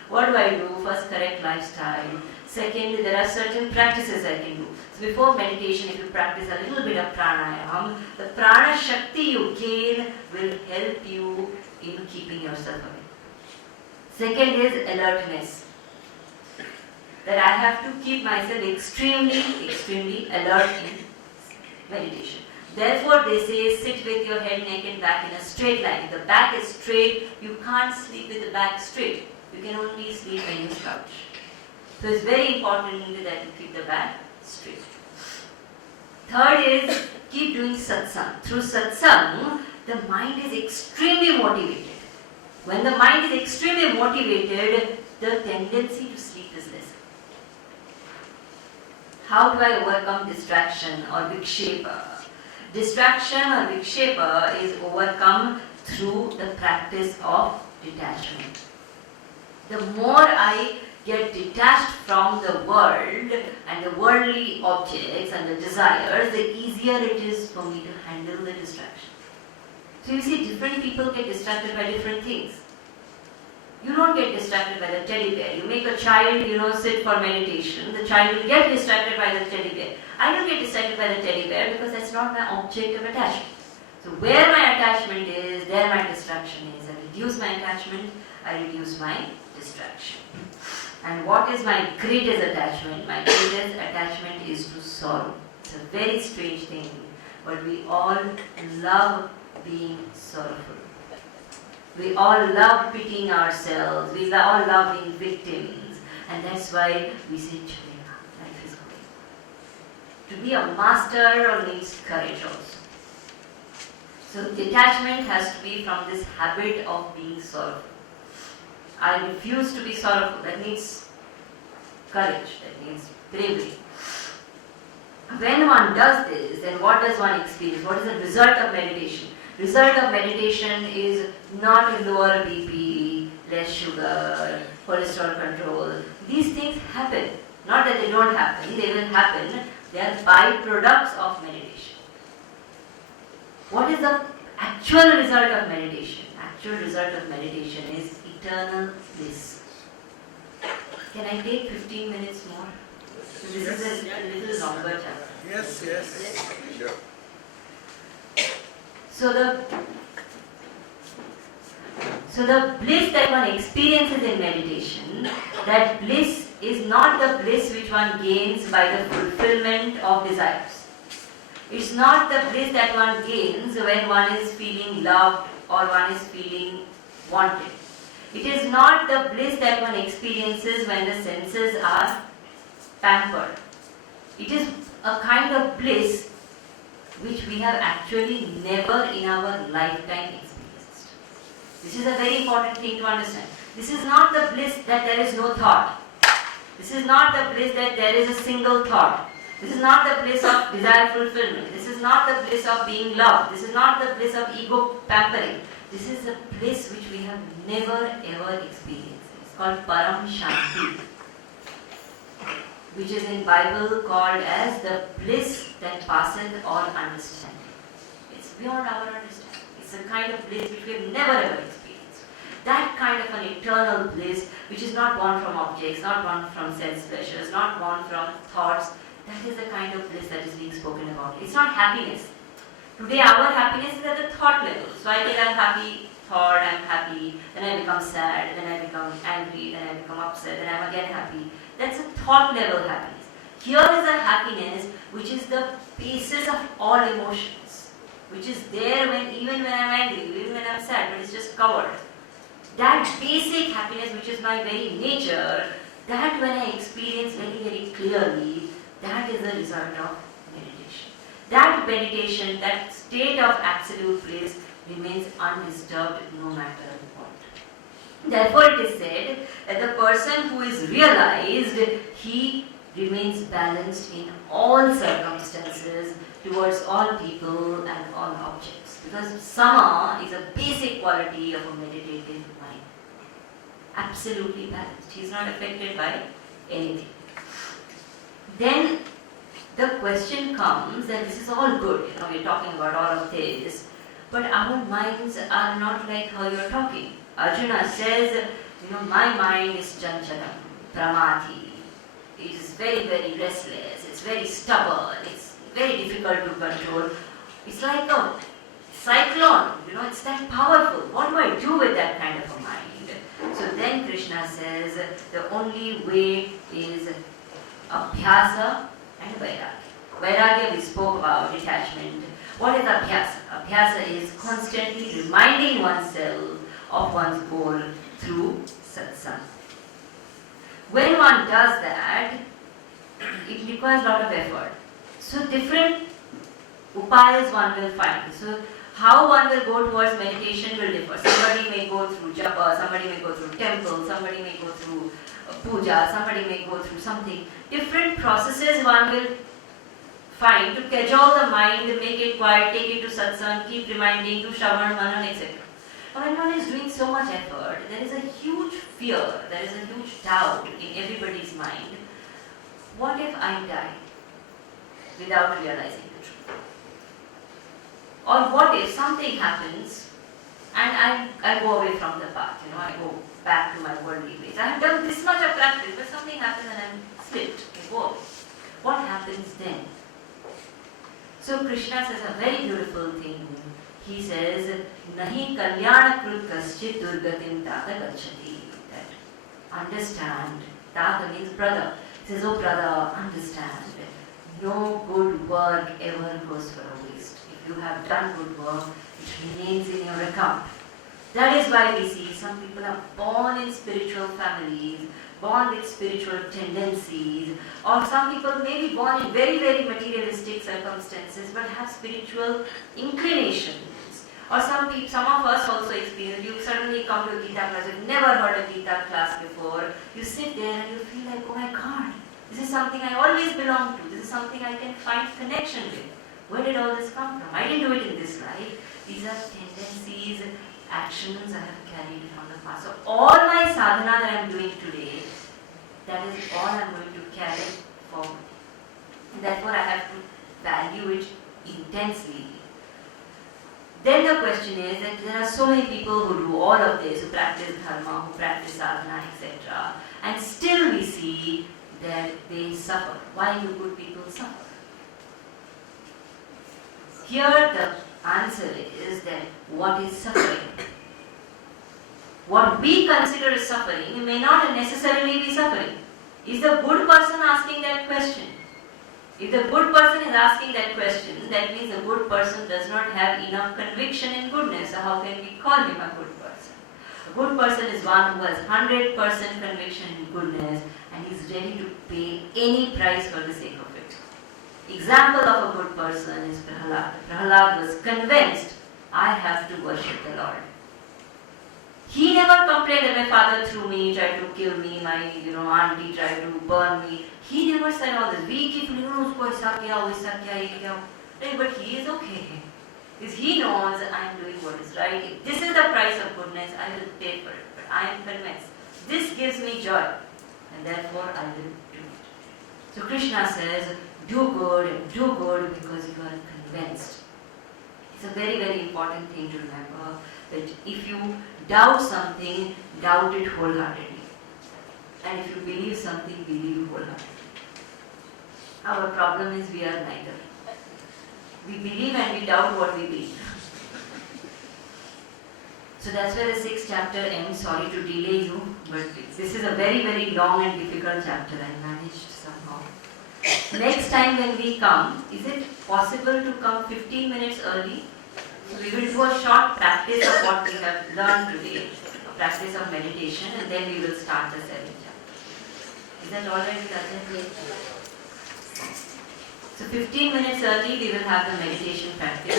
What do I do? First, correct lifestyle. Second, there are certain practices I can do. So before meditation, if you practice a little bit of pranayama, the prana shakti you gain will help you in keeping yourself awake. Second is alertness. That I have to keep myself extremely, extremely alert in meditation. Therefore, they say sit with your head, neck and back in a straight line. If the back is straight, you can't sleep with the back straight. You can only sleep when you slouch. So it's very important that you keep the back straight. Third is keep doing satsang. Through satsang, the mind is extremely motivated. When the mind is extremely motivated, the tendency to sleep is less. How do I overcome distraction or vikshepa? Distraction or vikshepa is overcome through the practice of detachment. The more I get detached from the world and the worldly objects and the desires, the easier it is for me to handle the distraction. So you see, different people get distracted by different things. You don't get distracted by the teddy bear. You make a child, sit for meditation. The child will get distracted by the teddy bear. I don't get distracted by the teddy bear because that's not my object of attachment. So where my attachment is, there my distraction is. I reduce my attachment, I reduce my distraction. And what is my greatest attachment? My greatest attachment is to sorrow. It's a very strange thing, but we all love being sorrowful. We all love pitying ourselves. We all love being victims. And that's why we say, Chalena, life is good. To be a master needs courage also. So detachment has to be from this habit of being sorrowful. I refuse to be sorrowful. That means courage. That means bravery. When one does this, then what does one experience? What is the result of meditation? Result of meditation is not a lower BP, less sugar, cholesterol control. These things happen. Not that they don't happen. They will happen. They are byproducts of meditation. What is the actual result of meditation? Actual result of meditation is eternal bliss. Can I take 15 minutes more? So this is a little longer chapter. Yes. Sure. So the bliss that one experiences in meditation, that bliss is not the bliss which one gains by the fulfillment of desires. It's not the bliss that one gains when one is feeling loved or one is feeling wanted. It is not the bliss that one experiences when the senses are pampered. It is a kind of bliss which we have actually never in our lifetime experienced. This is a very important thing to understand. This is not the bliss that there is no thought. This is not the bliss that there is a single thought. This is not the bliss of desire fulfillment. This is not the bliss of being loved. This is not the bliss of ego pampering. This is a bliss which we have never ever experienced. It's called Param Shanti, which is in Bible called as the bliss that passeth all understanding. It's beyond our understanding. It's a kind of bliss which we have never ever experienced. That kind of an eternal bliss which is not born from objects, not born from sense pleasures, not born from thoughts. That is the kind of bliss that is being spoken about. It's not happiness. Today our happiness is at the thought level. So I get a happy thought, I'm happy, then I become sad, then I become angry, then I become upset, then I'm again happy. That's a thought level happiness. Here is a happiness which is the basis of all emotions, which is there even when I'm angry, even when I'm sad, but it's just covered. That basic happiness which is my very nature, that when I experience very, very clearly, that is the result of meditation. That meditation, that state of absolute bliss remains undisturbed no matter what. Therefore it is said that the person who is realized, he remains balanced in all circumstances towards all people and all objects. Because sama is a basic quality of a meditative mind. Absolutely balanced. He is not affected by anything. Then the question comes that this is all good, we're talking about all of this, but our minds are not like how you're talking. Arjuna says, my mind is chanchalam, pramati. It is very, very restless, it's very stubborn, it's very difficult to control. It's like a cyclone, it's that powerful. What do I do with that kind of a mind? So then Krishna says, the only way is abhyasa and vairagya. Vairagya we spoke about, detachment. What is abhyasa? Abhyasa is constantly reminding oneself of one's goal through satsang. When one does that, it requires a lot of effort. So different upayas one will find. So how one will go towards meditation will differ. Somebody may go through japa, somebody may go through temple, somebody may go through puja, somebody may go through something. Different processes one will find to cajole the mind, make it quiet, take it to satsang, keep reminding, to shravan, manan, etc. When one is doing so much effort, there is a huge fear, there is a huge doubt in everybody's mind. What if I die without realizing the truth? Or what if something happens and I go away from the path, I go back to my worldly ways. I have done this much of practice, but something happens and I'm slipped, I go away. What happens then? So Krishna says a very beautiful thing. He says, Nahi kalyana krut kaschit durgatim tata gacchati. That understand, tata means brother. He says, oh brother, understand, no good work ever goes for a waste. If you have done good work, it remains in your account. That is why we see some people are born in spiritual families, born with spiritual tendencies, or some people may be born in very, very materialistic circumstances but have spiritual inclinations. Or some of us also experience, you suddenly come to a Gita class, you've never heard a Gita class before, you sit there and you feel like, oh my God, this is something I always belong to, this is something I can find connection with. Where did all this come from? I didn't do it in this life. These are tendencies, actions I have carried from the past. So all my sadhana that I am doing today, that is all I am going to carry forward. And therefore I have to value it intensely. Then the question is that there are so many people who do all of this, who practice dharma, who practice sadhana, etc. And still we see that they suffer. Why do good people suffer? Here the answer is that what is suffering? What we consider as suffering may not necessarily be suffering. Is the good person asking that question? If the good person is asking that question, that means the good person does not have enough conviction in goodness. So how can we call him a good person? A good person is one who has 100% conviction in goodness and is ready to pay any price for the sake of it. Example of a good person is Prahlad. Prahlad was convinced, I have to worship the Lord. He never complained that my father threw me, tried to kill me, my auntie tried to burn me. He never said all this. We keep usko aisa kiya, waisa kiya, ye kiya. But he is okay. Because he knows I am doing what is right. If this is the price of goodness, I will pay for it. But I am convinced. This gives me joy. And therefore I will do it. So Krishna says, do good because you are convinced. It's a very, very important thing to remember that if you doubt something, doubt it wholeheartedly. And if you believe something, believe wholeheartedly. Our problem is we are neither. We believe and we doubt what we believe. So that's where the 6th chapter ends. Sorry to delay you, but this is a very, very long and difficult chapter. I managed somehow. Next time when we come, is it possible to come 15 minutes early? So we will do a short practice of what we have learned today, a practice of meditation, and then we will start the 7th chapter. Is that all right, Ajay? So 15 minutes early we will have the meditation practice.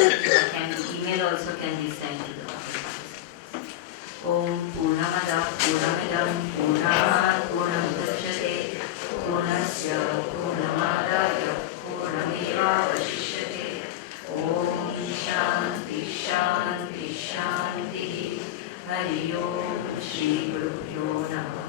Email also can be sent to the participants. Om Purnamada Purnamidam Purnat Purnamudachyate Purnasya Purnamadaya Purnameva Vashishyate. Om Shanti Shanti Shanti. Hari Om Shri Guru Pyo Namah.